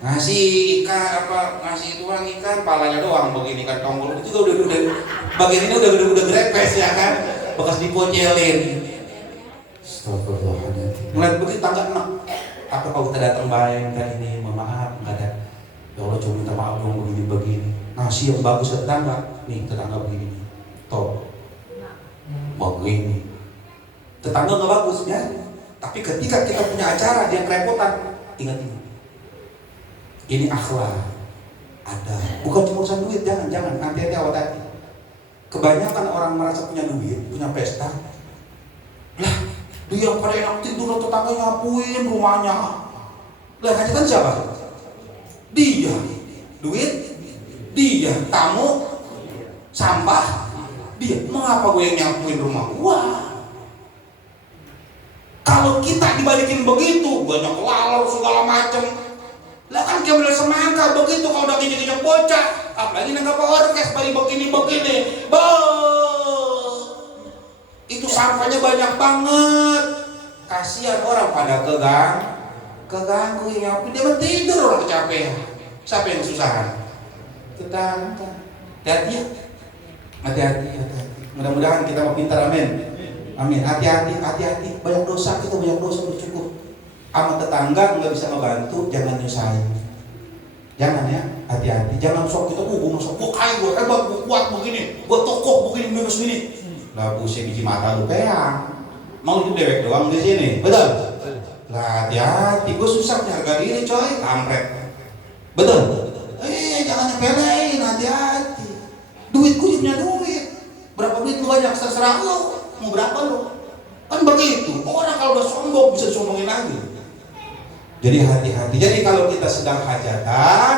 Ngasih ikan ngasih tuang ikan, palanya doang begini kan tombol. Itu juga udah bagian ini udah grepes ya kan. Bekas dipocelin. Astagfirullahaladzim. Ngeliat begitu tangga enak. Tapi kalau kita datang bayang kayak ini, mohon maaf nggak ada. Ya Allah cuma minta maaf dong begini. Nasi yang bagus tetangga, nih tetangga begini, toh, begini. Tetangga nggak bagus ya. Tapi ketika kita punya acara dia kerepotan, ingat ini. Ini akhlak ada. Bukan cuma urusan duit, jangan hati-hati awat hati. Kebanyakan orang merasa punya duit, punya pesta. Lah, dia pada enak tidur tetangga nyapuin rumahnya. Lah hajatan siapa? Dia, duit, dia, tamu, sampah, dia. Mengapa gue yang nyapuin rumah gua? Kalau kita dibalikin begitu, banyak lalor segala macem. Lah kan kayak bener semangka begitu kalau udah gini-gini bocah. Apalagi nggak orkes balik begini. Itu sampahnya banyak banget. Kasihan orang pada keganggu nyapu, dia tidur orang kecapean. Siapa yang kesusahan? Tetangga. Hati-hati. Mudah-mudahan kita mau pintar, amin. Amin. Hati-hati. Banyak dosa udah cukup. Sama tetangga nggak bisa ngebantu, jangan nyusahin. Jangan ya, hati-hati. Jangan sok kita, gue masuk, gue kaya, gue hebat, gue kuat begini, gue tokoh begini, begini. Lah buset biji mata lu peang. Mau hidup dewek doang di sini, betul? Lah hati-hati, gue susah harga diri coy, kampret. Betul? Jangan nyepelein, hati-hati. Duit gue punya duit. Berapa duit lu banyak, terserah lu. Mau berapa lu? Kan begitu. Orang kalau udah sombong bisa disombongin lagi. Jadi hati-hati. Jadi kalau kita sedang hajatan,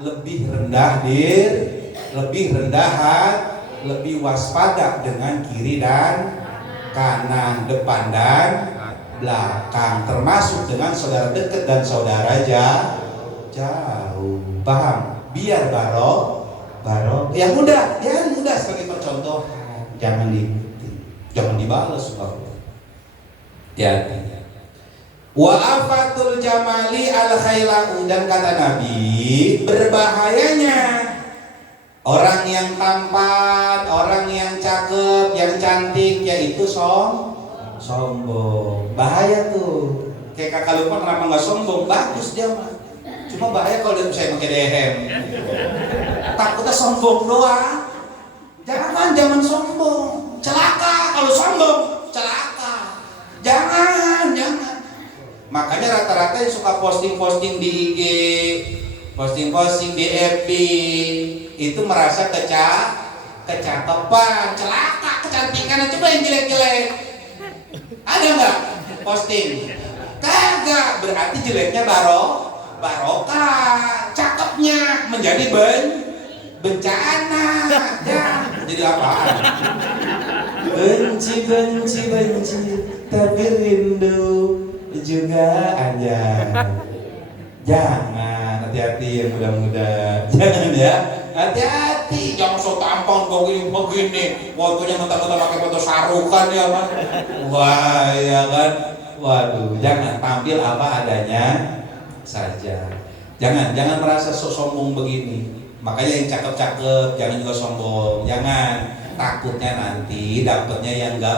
lebih rendah diri, lebih rendah hati, lebih waspada dengan kiri dan kanan, depan dan belakang, termasuk dengan saudara dekat dan saudara jauh. Paham? Biar baro. Yang mudah sebagai percontohan. Jangan dibalas, hati-hati. Wa afatul jamali al khailau, dan kata Nabi, berbahayanya orang yang tampan, orang yang cakep, yang cantik, yaitu sombong. Bahaya tuh. Kayak kakak Lukman, kenapa nggak sombong? Bagus dia mah. Cuma bahaya kalau dia bisa pakai dehem. Takutnya sombong doang. Jangan sombong. Celaka kalau sombong, celaka. Jangan. Makanya rata-rata yang suka posting-posting di IG, posting-posting di FB, itu merasa kecakapan, celaka, kecantikan. Coba yang jelek-jelek. Ada nggak posting? Kagak, berarti jeleknya barokah, cakepnya menjadi bencana. Ya, jadi apaan? Benci, tapi rindu juga aja. Jangan, hati-hati yang muda-muda. Jangan ya, hati-hati. Jangan so tampang begini. Waktunya mentang-mentang pakai foto sarukan ya kan. Wah ya kan. Waduh, jangan, tampil apa adanya saja. Jangan merasa sok sombong begini. Makanya yang cakep-cakep jangan juga sombong. Jangan, takutnya nanti dapetnya yang nggak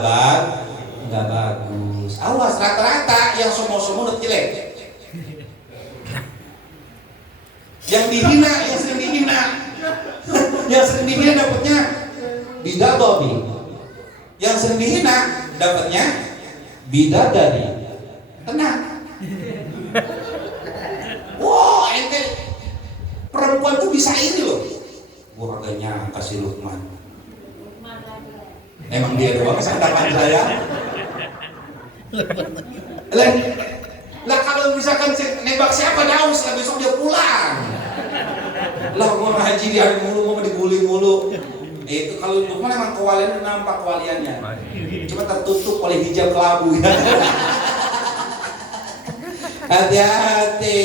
bagus. Awas, rata-rata yang sombong-sombong udah jelek. Yang dihina, yang sering dihina dapetnya bidadari. Yang sering dihina dapetnya bidadari. Tenang. Wow, ente perempuan tuh bisa ini loh. Gua kagak nyangka si Lukman. Emang dia doang sandapan saya. Lah kalau misalkan nembak siapa Daus, lah besok dia pulang. Lah gua ngaji di hari mulu, mau dibully mulu. Itu kalau Lukman emang kewaliannya nampak kewaliannya. Cuma tertutup oleh hijab kelabu ya. Hati-hati.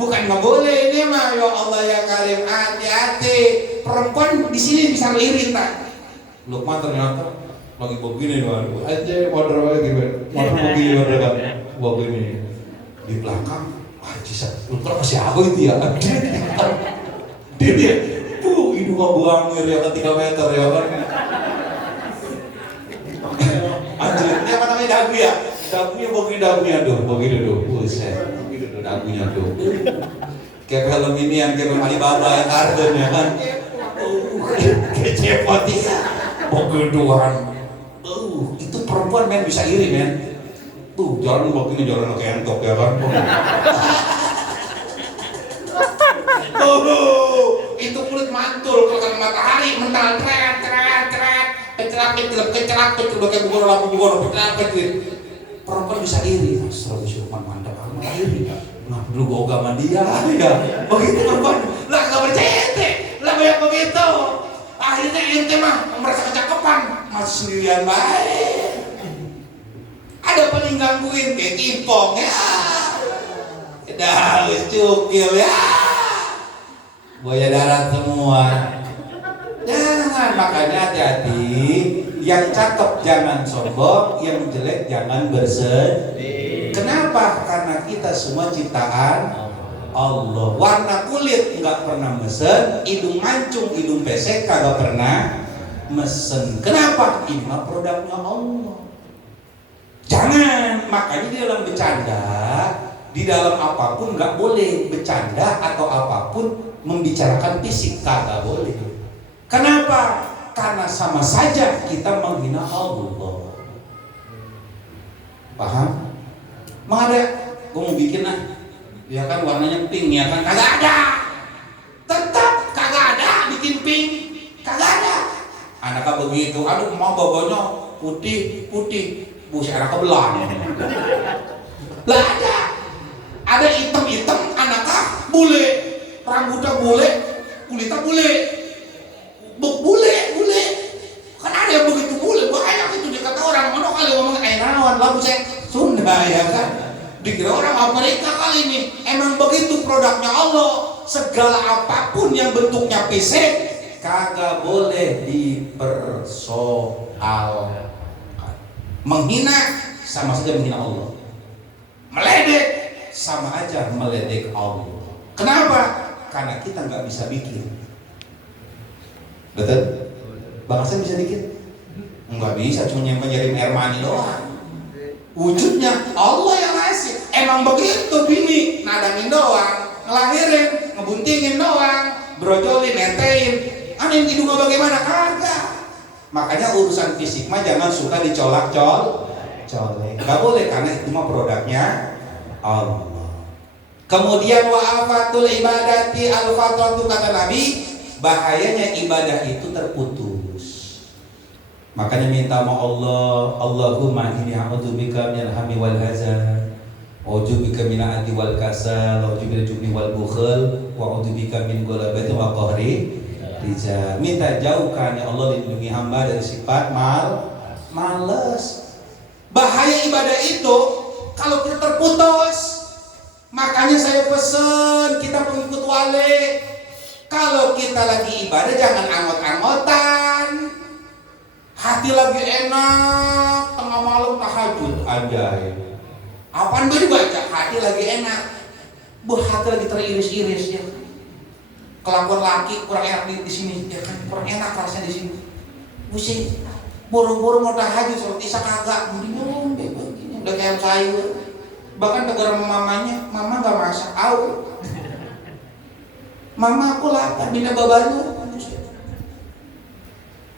Bukan nggak boleh ini mah, ya Allah ya Karim. Hati-hati. Perempuan di sini bisa lirik tak? Lukman ternyata lagi begini doang. Aja waduh begini di belakang. Lukman masih apa itu ya? Dia hidung buangir ya kan 3 meter ya kan. Anjir, ini apa namanya dagu ya? Dagunya tuh, buset, dagunya tuh. Kayak film ini yang kayak Alibaba yang kartun ya kan. Kayak cepot ya. Begituan. Itu perempuan men bisa iri men. Jalan begini, jalan kayak entok ya kan. Itu kulit mantul kalau kena matahari mental tret kecelak kayak bukan lampu bukan perempuan bisa iri. Astagfirullah, Lukman mantap amat iri. Nah dulu gue ogah sama dia ya. Begitu perempuan lah gak percaya ente, lah banyak begitu. Akhirnya ente mah merasa kecakapan, masih sendirian baik. Ada paling gangguin kayak timpong ya. Dah wis cukil ya. Buaya darat semua. Jangan, makanya hati-hati. Yang cakep jangan sombong, yang jelek jangan bersedih. Kenapa? Karena kita semua ciptaan Allah. Warna kulit nggak pernah mesen, hidung mancung, hidung pesek kagak pernah mesen. Kenapa? Ini mah produknya Allah. Jangan, makanya di dalam bercanda di dalam apapun nggak boleh bercanda atau apapun membicarakan fisik, kagak boleh. Kenapa? Karena sama saja kita menghina Allah. Paham? Emang ada? Gue mau bikin ya kan warnanya pink ya kan, kagak ada. Tetap kagak ada bikin pink, kagak ada. Anaknya begitu, aduh mau bawanya putih, buset anak kebelah. Lah ada hitam anaknya bule, rambutnya bule, kulitnya bule, bule. Kan ada yang begitu bule, banyak itu dikata orang, mana kali ngomong naon, lalu saya Sunda ya kan. Dikira orang Amerika kali ini. Emang begitu produknya Allah. Segala apapun yang bentuknya fisik kagak boleh dipersoalkan. Menghina sama saja menghina Allah. Meledek sama aja meledek Allah. Kenapa? Karena kita nggak bisa bikin. Betul? Bang Hasan bisa bikin? Nggak bisa, cuma nyirim air mani doang. Wujudnya Allah yang ngasih. Emang begitu bini, nadangin doang, ngelahirin, ngebuntingin doang, brojolin, nentein. Anin hidungnya bagaimana? Kagak. Makanya urusan fisik mah jangan suka dicolak-colek. Gak boleh, karena itu mah produknya Allah. Kemudian wa'afatul ibadati al-fatratu, kata Nabi, bahayanya ibadah itu terputus. Makanya minta sama Allah, Allahumma inni a'udzubika minal hammi wal hazan, wa a'udzubika minal adzi wal kasal, wa a'udzubika minal jubni wal bukhl, wa a'udzubika min ghalabati wa qahri rijal. Minta jauhkan ya Allah, lindungi hamba dari sifat males. Bahaya ibadah itu kalau kita terputus. Makanya saya pesen kita pengikut wali, kalau kita lagi ibadah jangan angot-angotan. Hati lagi enak, tengah malam tahajud aja. Apaan gue dibaca? Hati lagi enak. Hati lagi teriris-iris ya. Kelakuan laki kurang enak di sini, ya kan? Kurang enak rasanya di sini. Buset, boro-boro mau tahajud seperti Isa kagak, bingung begini, udah kayak sayur. Bahkan tegur sama mamanya, mama gak masak, mama aku lapar, bina babalu.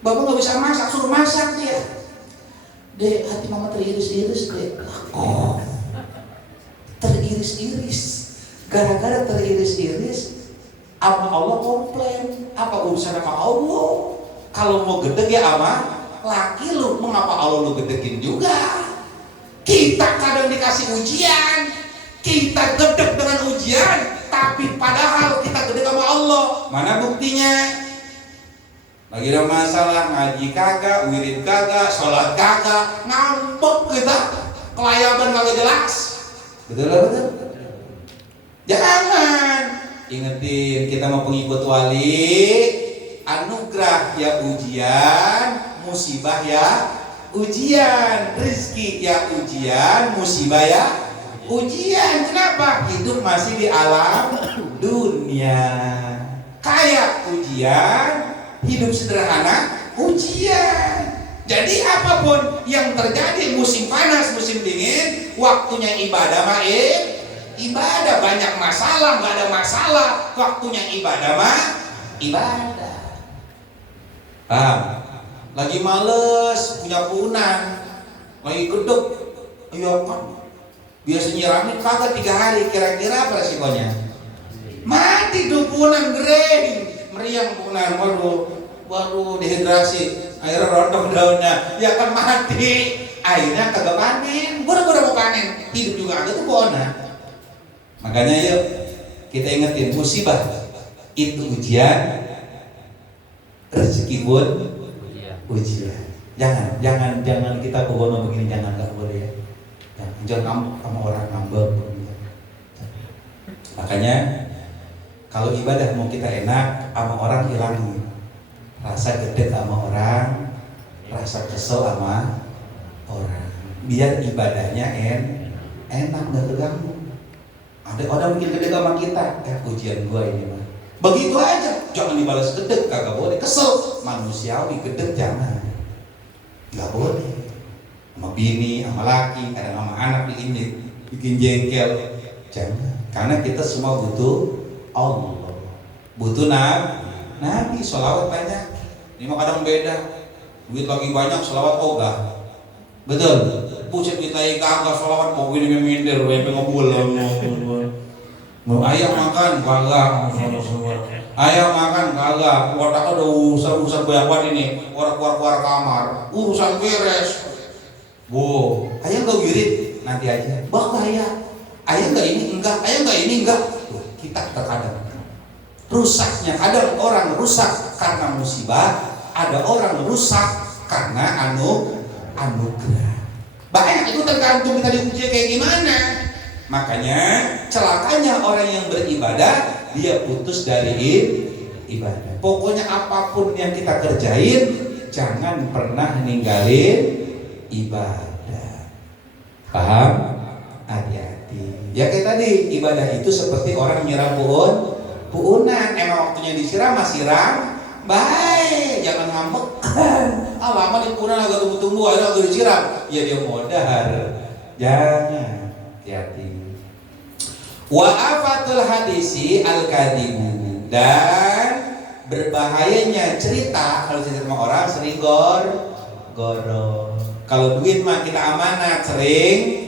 Bapak gak bisa masak, suruh masak dia. Dek, hati mama teriris-iris dek. Teriris-iris. Gara-gara teriris-iris, sama Allah komplain. Apa urusan sama Allah? Kalau mau gedeg ya sama laki lu, mengapa Allah lu gedekin juga? Kita kadang dikasih ujian, kita gedeg dengan ujian, tapi padahal kita gedeg sama Allah. Mana buktinya? Lagi ada masalah, ngaji kagak, wirid kagak, sholat kagak, ngambek kita, kelayaban kagak jelas. Betul? Jangan. Ingetin, kita mau pengikut wali, anugerah ya ujian, musibah ya ujian, rezeki ya ujian, musibah ya ujian. Kenapa? Hidup masih di alam dunia. Kayak ujian, hidup sederhana, ujian. Jadi apapun yang terjadi, musim panas, musim dingin, waktunya ibadah mah ibadah. Banyak masalah, nggak ada masalah, waktunya ibadah mah ibadah. Lagi males, punya punan, lagi gedek, ayo kan biasa nyiramin kagak 3 hari, kira-kira apa resikonya? Mati tuh punan, gering, meriang punan, waduh dehidrasi, akhirnya rontok daunnya, ya kan mati, akhirnya kagak panen, buru-buru mau panen, hidup juga ada tuh bona. Makanya yuk kita ingetin, musibah itu ujian, rezeki pun ujian. Jangan kita bogono begini, jangan, nggak boleh ya. Jangan sama orang ngambek. Makanya kalau ibadah mau kita enak, sama orang hilangin rasa gede sama orang, rasa kesel sama orang, biar ibadahnya enak, nggak terganggu. Ada orang mungkin gede sama kita, ujian gua ini mah. Begitu aja, jangan dibalas gede, kagak boleh. Kesel, manusiawi, gede jangan, nggak boleh. Sama bini, sama laki, kadang sama anak bikin jengkel, Jangan. Karena kita semua butuh Allah, butuh Nabi. Sholawat banyak. Ini mah kadang beda. Duit lagi banyak, sholawat ogah. Betul. Pucat kita kagak sholawat mau gini minder, ngobul. Mau ayam makan kagak. Ayam makan kagak. Otak udah urusan banyak ini. Orang keluar kamar, urusan beres. Bu, ayam gak wirid nanti aja. Bahaya. Ayam gak ini enggak, ayam gak ini enggak. Tuh, kita terkadang rusaknya, kadang orang rusak karena musibah, ada orang rusak karena anugerah. Banyak itu tergantung kita diuji kayak gimana. Makanya celakanya orang yang beribadah, dia putus dari ibadah. Pokoknya apapun yang kita kerjain, jangan pernah ninggalin ibadah. Paham? Hati-hati. Ya kayak tadi, ibadah itu seperti orang nyiram puunan. Emang waktunya disiram, siram baik, jangan ngambek. Lama di puunan agak tunggu-tunggu, akhirnya agak disiram, ya dia modar. Jangan. Hati-hati. Wa afatul hadisi al-kadibu, dan berbahayanya cerita. Kalau cerita sama orang sering goro. Kalau duit mah kita amanat, sering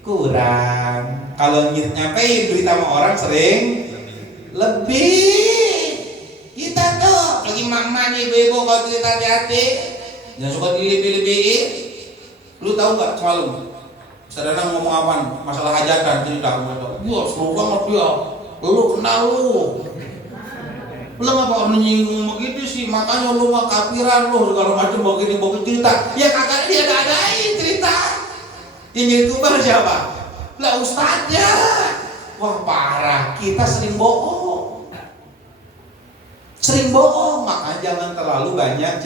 kurang. Kalau nyampein duit sama orang sering lebih. Kita tuh lagi mama nih bebo, kalau cerita hati-hati, jangan suka dilebih-lebihin. Lu tahu nggak semalam Sadana ngomong apa? Masalah hajatan cerita. Wah seru banget dia. Lu kenal lu. Lu ngapa menyinggung begitu sih? Makanya lu mah kafiran lu kalau macam begini cerita. Ya kakak dia ada-adain cerita. Yang jadi tubar siapa? Lah ustadznya. Wah parah, kita sering bohong. Makanya jangan terlalu banyak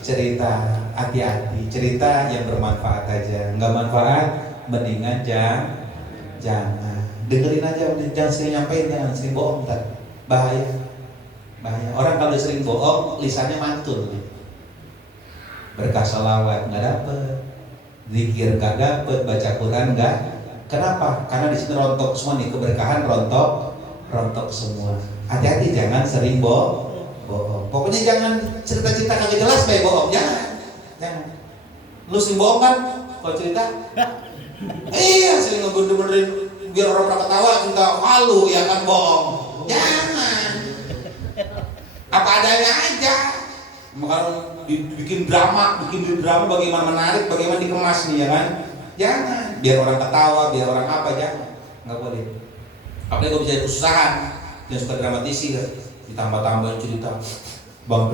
cerita. Hati-hati, cerita yang bermanfaat aja. Nggak manfaat, mendingan jangan. Dengerin aja, jangan sering nyampein, jangan sering bohong, ntar bahaya. Orang kalau sering bohong, lisannya mantul. Berkah sholawat nggak dapet, zikir nggak dapet, baca Quran nggak. Kenapa? Karena di situ rontok semua nih, keberkahan rontok semua. Hati-hati, jangan sering bohong. Pokoknya jangan cerita-cerita kagak jelas kayak bohong, jangan. Lu sering bohong kan? Kalau cerita? Iya, sering ngebener-benerin biar orang pada ketawa, cerita halu ya kan bohong. Jangan. Apa adanya aja. Makanya bikin drama bagaimana menarik, bagaimana dikemas nih ya kan? Jangan. Biar orang ketawa, biar orang apa, jangan. Enggak boleh. Apalagi kalau bisa kesusahan, yang suka dramatisir, ditambah-tambahin cerita. Bang,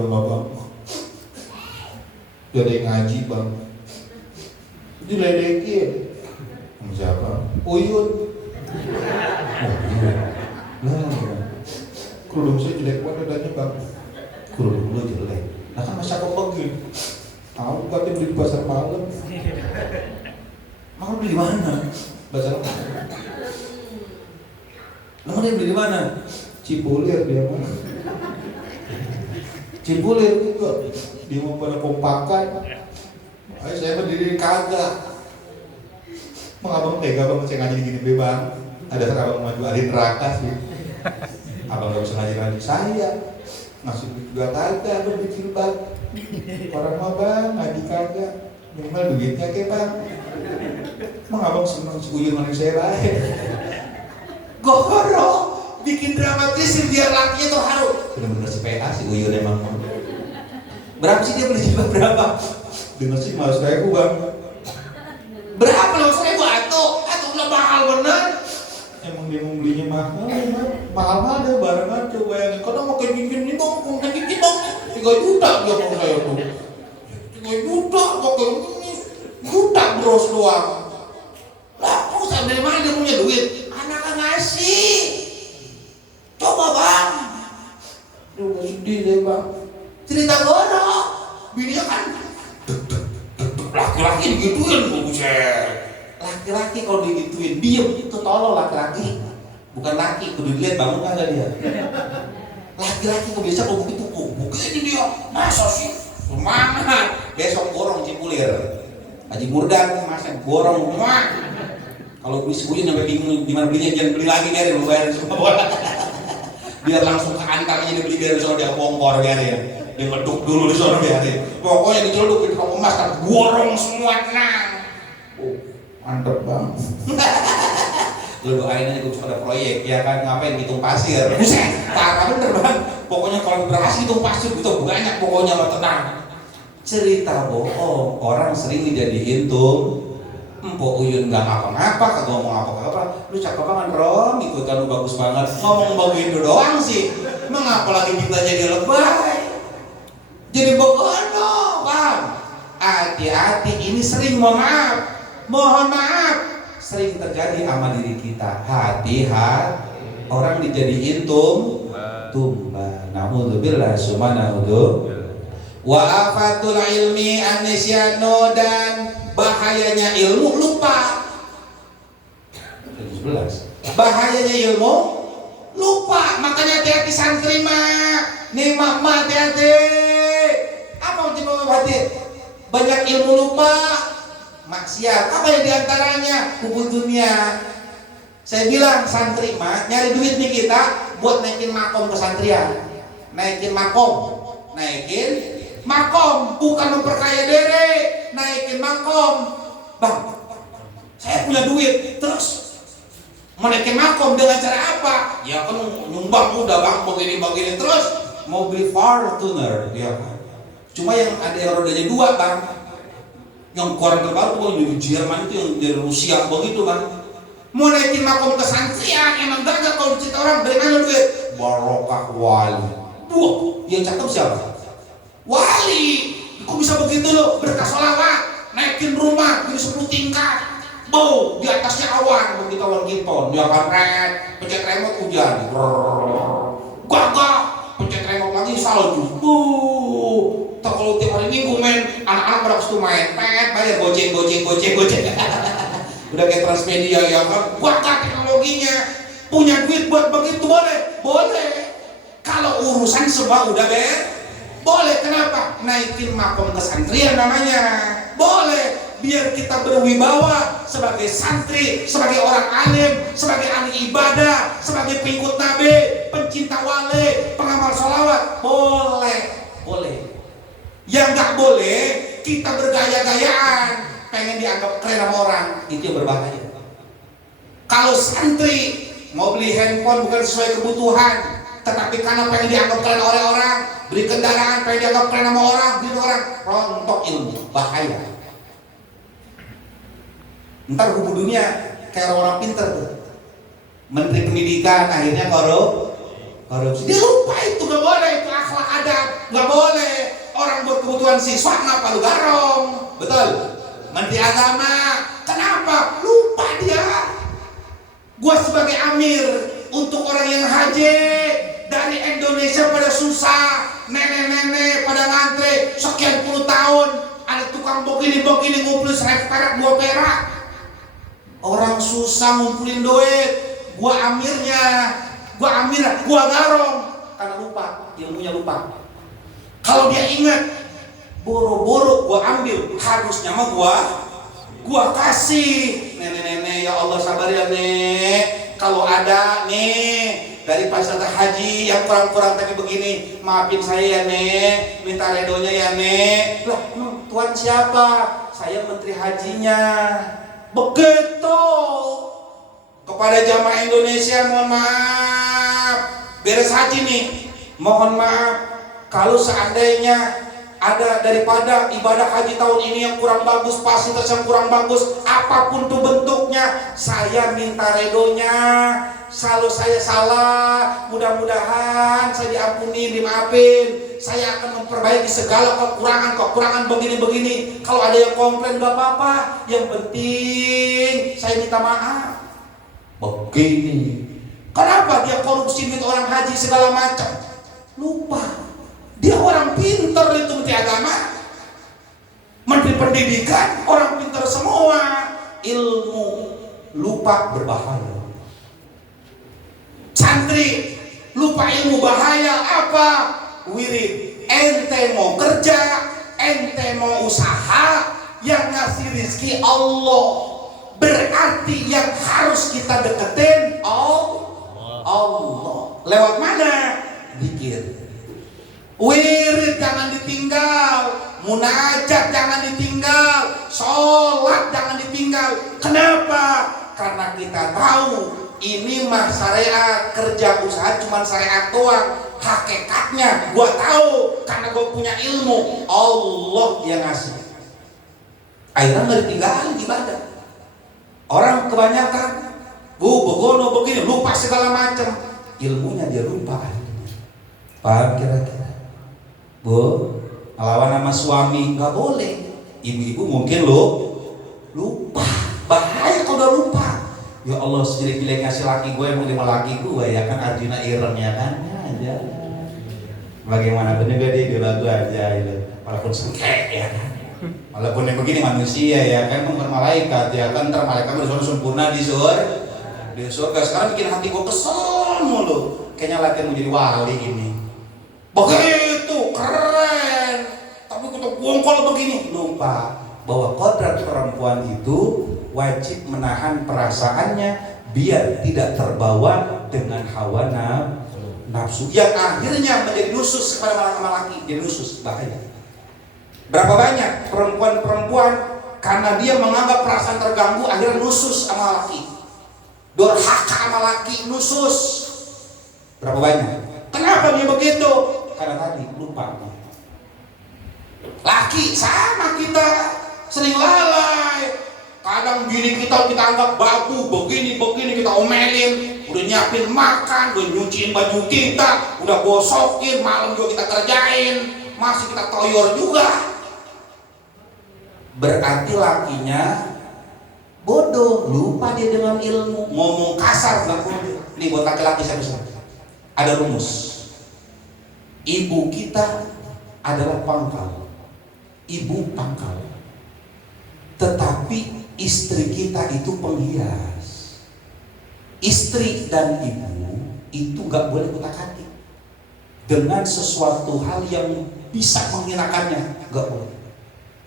udah ada yang ngaji bang, diledekin. Siapa? Uyun. Kerudung saya jelek banget adanya bang. Kerudung lu jelek. Nah kan masa kok begini? Tahu katanya beli di pasar malam. Mau beli di mana? Pasar malam. Lu dia beli di mana? Cipulir dia mah. Cipulir juga. Dia mau pada kompakan. Ayo saya berdiri kagak. Abang tega bang, saya ngaji gini bang. Ada abang maju ahli neraka sih. Abang gak bisa ngaji lagi saya. Ngasih duit juga kagak, abang bikin bang. Orang mah bang, ngaji kagak. Minimal duitnya ke bang. Abang seneng sekujur manis saya baik. Goro, bikin dramatis biar lakinya tuh haru. Bener-bener si PA si Uyun emang. Berapa sih dia beli jilbab berapa? Dengar sih 500.000 bang. Berapa 500.000 atau udah mahal bener? Emang dia mau belinya mahal deh barang aja bayangin. Kadang mau kayak gini bang, kayak gini bang 3 juta dia mau saya tuh. 3 juta pakai ini juta bros doang. Lah kok dari mana dia punya duit? Anak ngasih. Coba bang. Udah sedih deh bang. Cerita gorok, bininya kan laki-laki digituin, buset. Laki-laki kalau digituin, diem itu tolol laki-laki. Bukan laki, kudu dilihat bangun kagak dia. Laki-laki kok biasa kalau begitu, begini dia, masa sih? Semangat. Besok borong Cipulir. Haji Murdan, masa borong, Kalau beli sebuyun sampai bingung di mana belinya, jangan beli lagi, biarin lu bayarin semua bola. Biar langsung ke antar aja dibeli, biar sono dia bongkor, biarin. Dia ngeduk dulu di sono, biarin. Pokoknya dicelupin ke emas kan borong semua, tenang. Oh, mantep banget. Lu doain aja gue ada proyek, ya kan, ngapain hitung pasir. Buset, parah bener bang. Pokoknya kalau berhasil hitung pasir gitu banyak, pokoknya lo tenang. Cerita bohong, orang sering dijadiin tuh Mpok Uyun gak ngapa-ngapa, kagak ngomong apa-apa. Lu cakep banget Rom, ikutan lu bagus banget. Ngomong begitu doang sih. Mengapa lagi kita jadi lebay? Jadi begono, Bang. Hati-hati, ini sering, mohon maaf, sering terjadi sama diri kita. Hati-hati, orang dijadiin tumba. Naudzubillah summa naudzubillah. Wa afatul ilmi anisyano, dan bahayanya ilmu lupa. 11. Bahayanya ilmu lupa. Makanya hati-hati santri mak. Nih mak hati-hati. Apa yang hati? Banyak ilmu lupa, maksiat. Apa yang diantaranya? Hubul dunia. Saya bilang santri mak, nyari duit nih kita buat naikin makom pesantren. Naikin makom, bukan memperkaya diri. Naikin makom. Bang, saya punya duit, terus mau naikin makom dengan cara apa? Ya kan nyumbang udah bang, begini terus mau beli Fortuner, ya kan. Cuma yang ada yang rodanya 2 bang, yang keluaran terbaru tuh yang dari Jerman itu, yang dari Rusia begitu bang. Mau naikin makom kesantrian, emang gagal kalau cerita orang dari mana duit? Barokah wali. Yang cakep siapa? Wali. Kok bisa begitu lo? Berkah sholawat, naikin rumah jadi 10 tingkat, di atasnya awan, begitu awan ginton, dia akan pencet remote hujan, gagah, pencet remote lagi salju, tak kalau tiap hari minggu main, anak-anak pada kestu main, bayar goceng, udah kayak Transmedia ya kan, gagah teknologinya, punya duit buat begitu boleh, kalau urusan semua udah boleh. Kenapa? Naikin makom kesantrian namanya. Boleh, biar kita berwibawa sebagai santri, sebagai orang alim, sebagai ahli ibadah, sebagai pengikut Nabi, pencinta wali, pengamal sholawat. Boleh. Yang nggak boleh, kita bergaya-gayaan, pengen dianggap keren sama orang. Itu yang berbahaya. Kalau santri mau beli handphone bukan sesuai kebutuhan, tetapi karena pengen dianggap keren oleh orang, beli kendaraan pengen dianggap keren sama orang, beli orang, rontok ilmu, bahaya. Ntar hubung dunia kayak orang pinter tuh, menteri pendidikan akhirnya korupsi. Dia lupa itu nggak boleh, itu akhlak adab, nggak boleh. Orang buat kebutuhan siswa kenapa lu garong? Betul. Menteri agama kenapa? Lupa dia. Gua sebagai amir untuk orang yang haji dari Indonesia pada susah, nenek-nenek pada ngantri sekian puluh tahun, ada tukang begini ngumpulin 1.000 perak 2 perak. Orang susah ngumpulin duit, gua garong karena lupa, ilmunya lupa. Kalau dia ingat, boro-boro gua ambil, harusnya mah gua kasih. Nenek-nenek ya Allah sabar ya nek, kalau ada nih dari peserta haji yang kurang-kurang tapi begini, maafin saya ya nek, minta redonya ya nek. Lah tuan siapa? Saya menteri hajinya. Begitu. Kepada jamaah Indonesia mohon maaf, beres haji nih, mohon maaf kalau seandainya ada daripada ibadah haji tahun ini yang kurang bagus, fasilitas yang kurang bagus, apapun tuh bentuknya, saya minta redonya. Kalau saya salah, mudah-mudahan saya diampuni, dimaafin. Saya akan memperbaiki segala kekurangan begini-begini. Kalau ada yang komplain gak apa-apa, yang penting saya minta maaf. Begini. Kenapa dia korupsi duit orang haji segala macam? Lupa. Dia orang pintar itu, menteri agama, menteri pendidikan, orang pintar semua. Ilmu lupa berbahaya. Santri lupa ilmu bahaya apa? Wirid. Ente mau kerja, ente mau usaha, yang ngasih rizki Allah. Berarti Berarti yang harus kita deketin Allah. Lewat mana? Zikir. Wirid jangan ditinggal, munajat jangan ditinggal, sholat jangan ditinggal. Kenapa? Karena kita tahu ini mah syariat, kerja usaha cuma syariat doang. Hakikatnya gua tahu karena gua punya ilmu. Allah yang ngasih. Akhirnya nggak ditinggalin ibadah. Orang kebanyakan begono begini, lupa segala macam. Ilmunya dia lupa. Paham kira-kira? Bu, ngelawan sama suami nggak boleh. Ibu-ibu mungkin lupa. Bahaya kalau udah lupa. Ya Allah, sejak pilih ngasih laki gue mau lima laki gue ya kan, Arjuna Ireng ya kan aja. Bagaimana bener gak dia lagu aja itu. Walaupun sengkek ya kan. Walaupun yang begini manusia ya kan, bukan malaikat ya kan, ntar malaikat bersama sempurna di surga. Sekarang bikin hati gue kesel mulu. Kayaknya latihan mau jadi wali ini. Begitu keren, tapi kita bongkol begini. Lupa bahwa kodrat perempuan itu wajib menahan perasaannya biar tidak terbawa dengan hawa nafsu yang akhirnya menjadi nusus kepada laki-laki. Jadi nusus, bahaya. Berapa banyak perempuan-perempuan karena dia menganggap perasaan terganggu akhirnya nusus sama laki, durhaka sama laki, nusus. Berapa banyak? Kenapa dia begitu? Karena tadi lupa. Laki sama kita sering lalai. Kadang bini kita anggap babu, begini kita omelin, udah nyiapin makan, udah nyuciin baju kita, udah gosokin, malam juga kita kerjain, masih kita toyor juga. Berarti lakinya bodoh, lupa dia dengan ilmu, ngomong kasar nggak boleh. Ini buat laki-laki saya ada rumus. Ibu kita adalah pangkal, ibu pangkal, tetapi istri kita itu penghias. Istri dan ibu itu gak boleh kutak-atik dengan sesuatu hal yang bisa menghinakannya, gak boleh.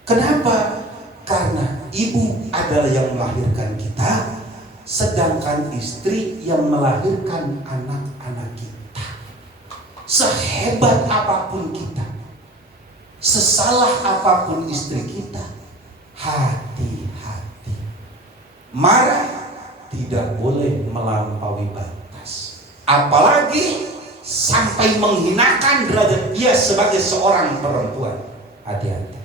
Kenapa? Karena ibu adalah yang melahirkan kita, sedangkan istri yang melahirkan anak-anak kita. Sehebat apapun kita, sesalah apapun istri kita, hati-hati. Marah tidak boleh melampaui batas, apalagi sampai menghinakan derajat dia sebagai seorang perempuan. Hati-hati,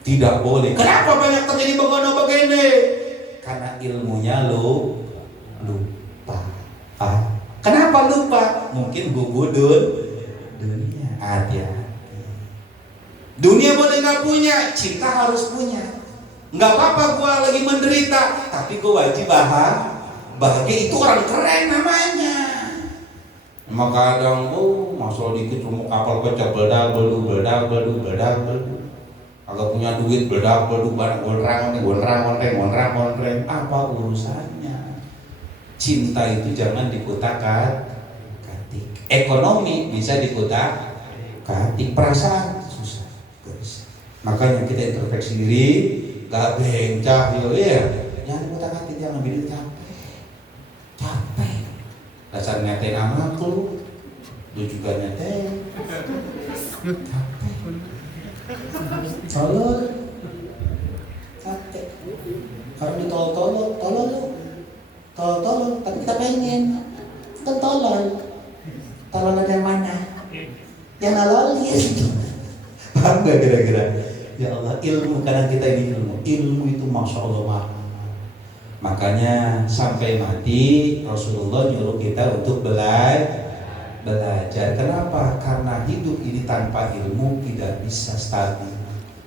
tidak boleh. Kenapa banyak terjadi begini? Karena ilmunya lupa. Kenapa lupa? Mungkin gubudun dunia. Hati-hati. Dunia boleh nggak punya, cinta harus punya. Nggak apa-apa gua lagi menderita, tapi gua wajib bahagia. Itu orang keren namanya. Maka kadang masalah dikit rumah kapal pecah, bedak bedu. Agak punya duit, bedak bedu, barang gondrang. Apa urusannya? Cinta itu jangan dikutak-katik. Ekonomi bisa dikutak-katik, perasaan susah. Makanya kita introspeksi diri, gak bencah ya. Jangan dikutak-katik, jangan bikin capek. Dasar ngetain anak lu juga ngetain. Capek. Capek. Kalau ditolong, tapi kita pengen kan tolong ada yang mana? Yang nolongin. Paham gak kira-kira? Ya Allah, ilmu, kadang kita ini ilmu itu Masya Allah mahal. Makanya sampai mati Rasulullah nyuruh kita untuk belajar. Kenapa? Karena hidup ini tanpa ilmu tidak bisa stabil.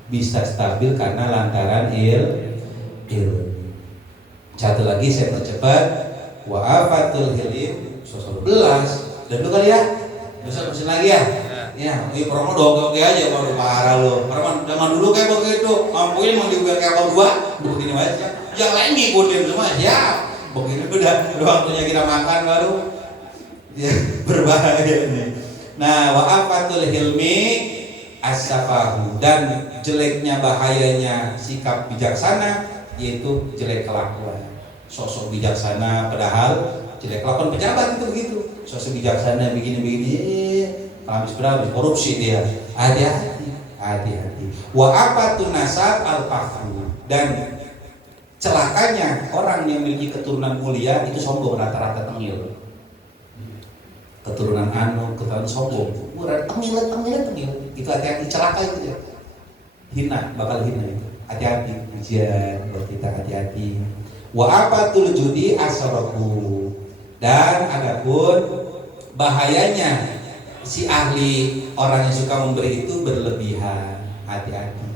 Bisa stabil karena lantaran ilmu. Satu lagi saya percepat, wa'afatul hilim 11. Dan dulu kali ya, besok mesin lagi ya. Ya, ini promo oke aja, baru marah lo. Karena zaman dulu kayak begitu, mampuin mau diubah kayak dua, begini aja. Yang lain ngikutin semua, ya. Begini udah waktunya kita makan baru. Ya, berbahaya ini. Nah, wa'afatul hilmi as-safahu, dan jeleknya bahayanya sikap bijaksana yaitu jelek kelakuan. Sosok bijaksana padahal jelek kelakuan pejabat itu begitu. Sosok bijaksana begini-begini, habis korupsi dia. Hati-hati. Wa afatun nasab al-fakhr. Dan celakanya orang yang memiliki keturunan mulia itu sombong, rata-rata tengil. Keturunan keturunan sombong, tengil. Itu hati-hati, celaka itu ya. Hina, bakal hina itu. Hati-hati, ujian buat kita, hati-hati. Wa afatul judi asaraku. Dan adapun bahayanya si ahli orang yang suka memberi itu berlebihan, hati-hati.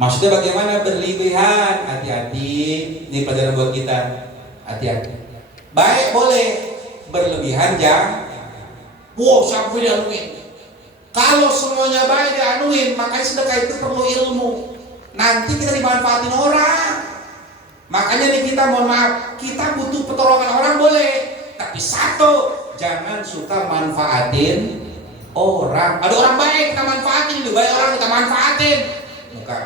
Maksudnya bagaimana berlebihan? Hati-hati. Ini pelajaran buat kita, hati-hati. Baik boleh, berlebihan jangan. Wow, sampai dianuin. Kalau semuanya baik dianuin, makanya sedekah itu perlu ilmu. Nanti kita dimanfaatin orang. Makanya nih kita mohon maaf, kita butuh pertolongan orang boleh, tapi satu, jangan suka manfaatin orang. Ada orang baik kita manfaatin, lebih baik orang kita manfaatin. Muka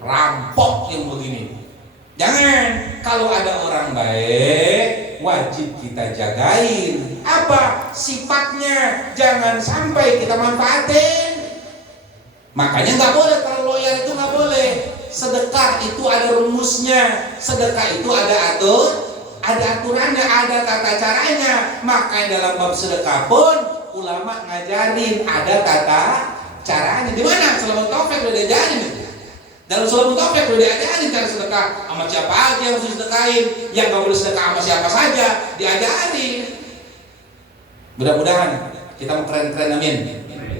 rampok yang begini. Jangan. Kalau ada orang baik, wajib kita jagain. Apa sifatnya? Jangan sampai kita manfaatin. Makanya nggak boleh, kalau loyal itu nggak boleh. Sedekah itu ada rumusnya, sedekah itu ada aturannya, ada tata caranya. Makanya dalam bab sedekah pun ulama ngajarin ada tata caranya. Di mana? Sulaiman Taufik udah diajarin itu. Dalam Sulaiman Taufik udah diajarin cara sedekah, sama siapa aja yang harus sedekahin, yang nggak boleh sedekah sama siapa saja diajarin. Mudah-mudahan kita mau keren-keren, amin.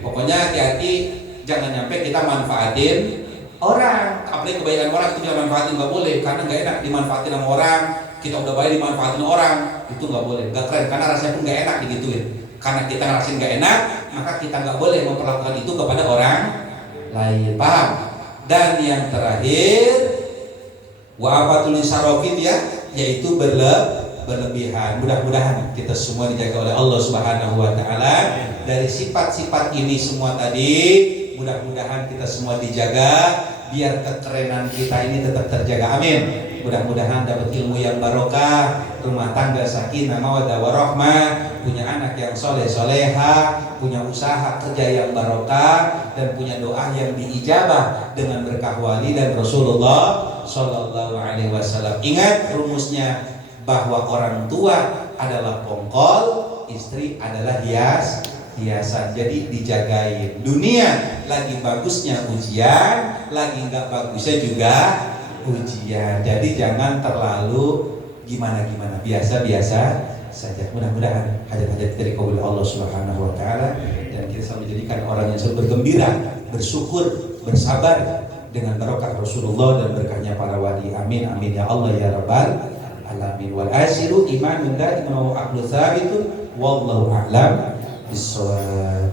Pokoknya hati-hati, jangan nyampe kita manfaatin orang, apalagi kebaikan orang itu kita manfaatin, nggak boleh, karena nggak enak dimanfaatin sama orang. Kita udah baik dimanfaatin orang, itu nggak boleh, nggak keren, karena rasanya pun nggak enak digituin. Karena kita ngerasain nggak enak, maka kita nggak boleh memperlakukan itu kepada orang lain, paham? Dan yang terakhir, wa afatul sarofit ya, yaitu berlebihan. Mudah-mudahan kita semua dijaga oleh Allah Subhanahu wa taala dari sifat-sifat ini semua tadi. Mudah-mudahan kita semua dijaga biar kekerenan kita ini tetap terjaga, amin. Mudah-mudahan dapat ilmu yang barokah, rumah tangga sakinah mawaddah warahmah, punya anak yang soleh soleha, punya usaha kerja yang barokah, dan punya doa yang diijabah dengan berkah wali dan Rasulullah Shallallahu Alaihi Wasallam. Ingat rumusnya bahwa orang tua adalah pongkol, istri adalah hiasan. Jadi dijagain. Dunia lagi bagusnya ujian, lagi nggak bagusnya juga ujian. Jadi jangan terlalu gimana-gimana, biasa-biasa saja. Mudah-mudahan hajat-hajat kita dikabul Allah Subhanahu wa taala, dan kita selalu menjadikan orang yang selalu bergembira, bersyukur, bersabar dengan barokah Rasulullah dan berkahnya para wali. Amin amin ya Allah ya rabbal alamin. Wal asiru imanun daiman wa aqlu tsabitun wallahu a'lam bissawab.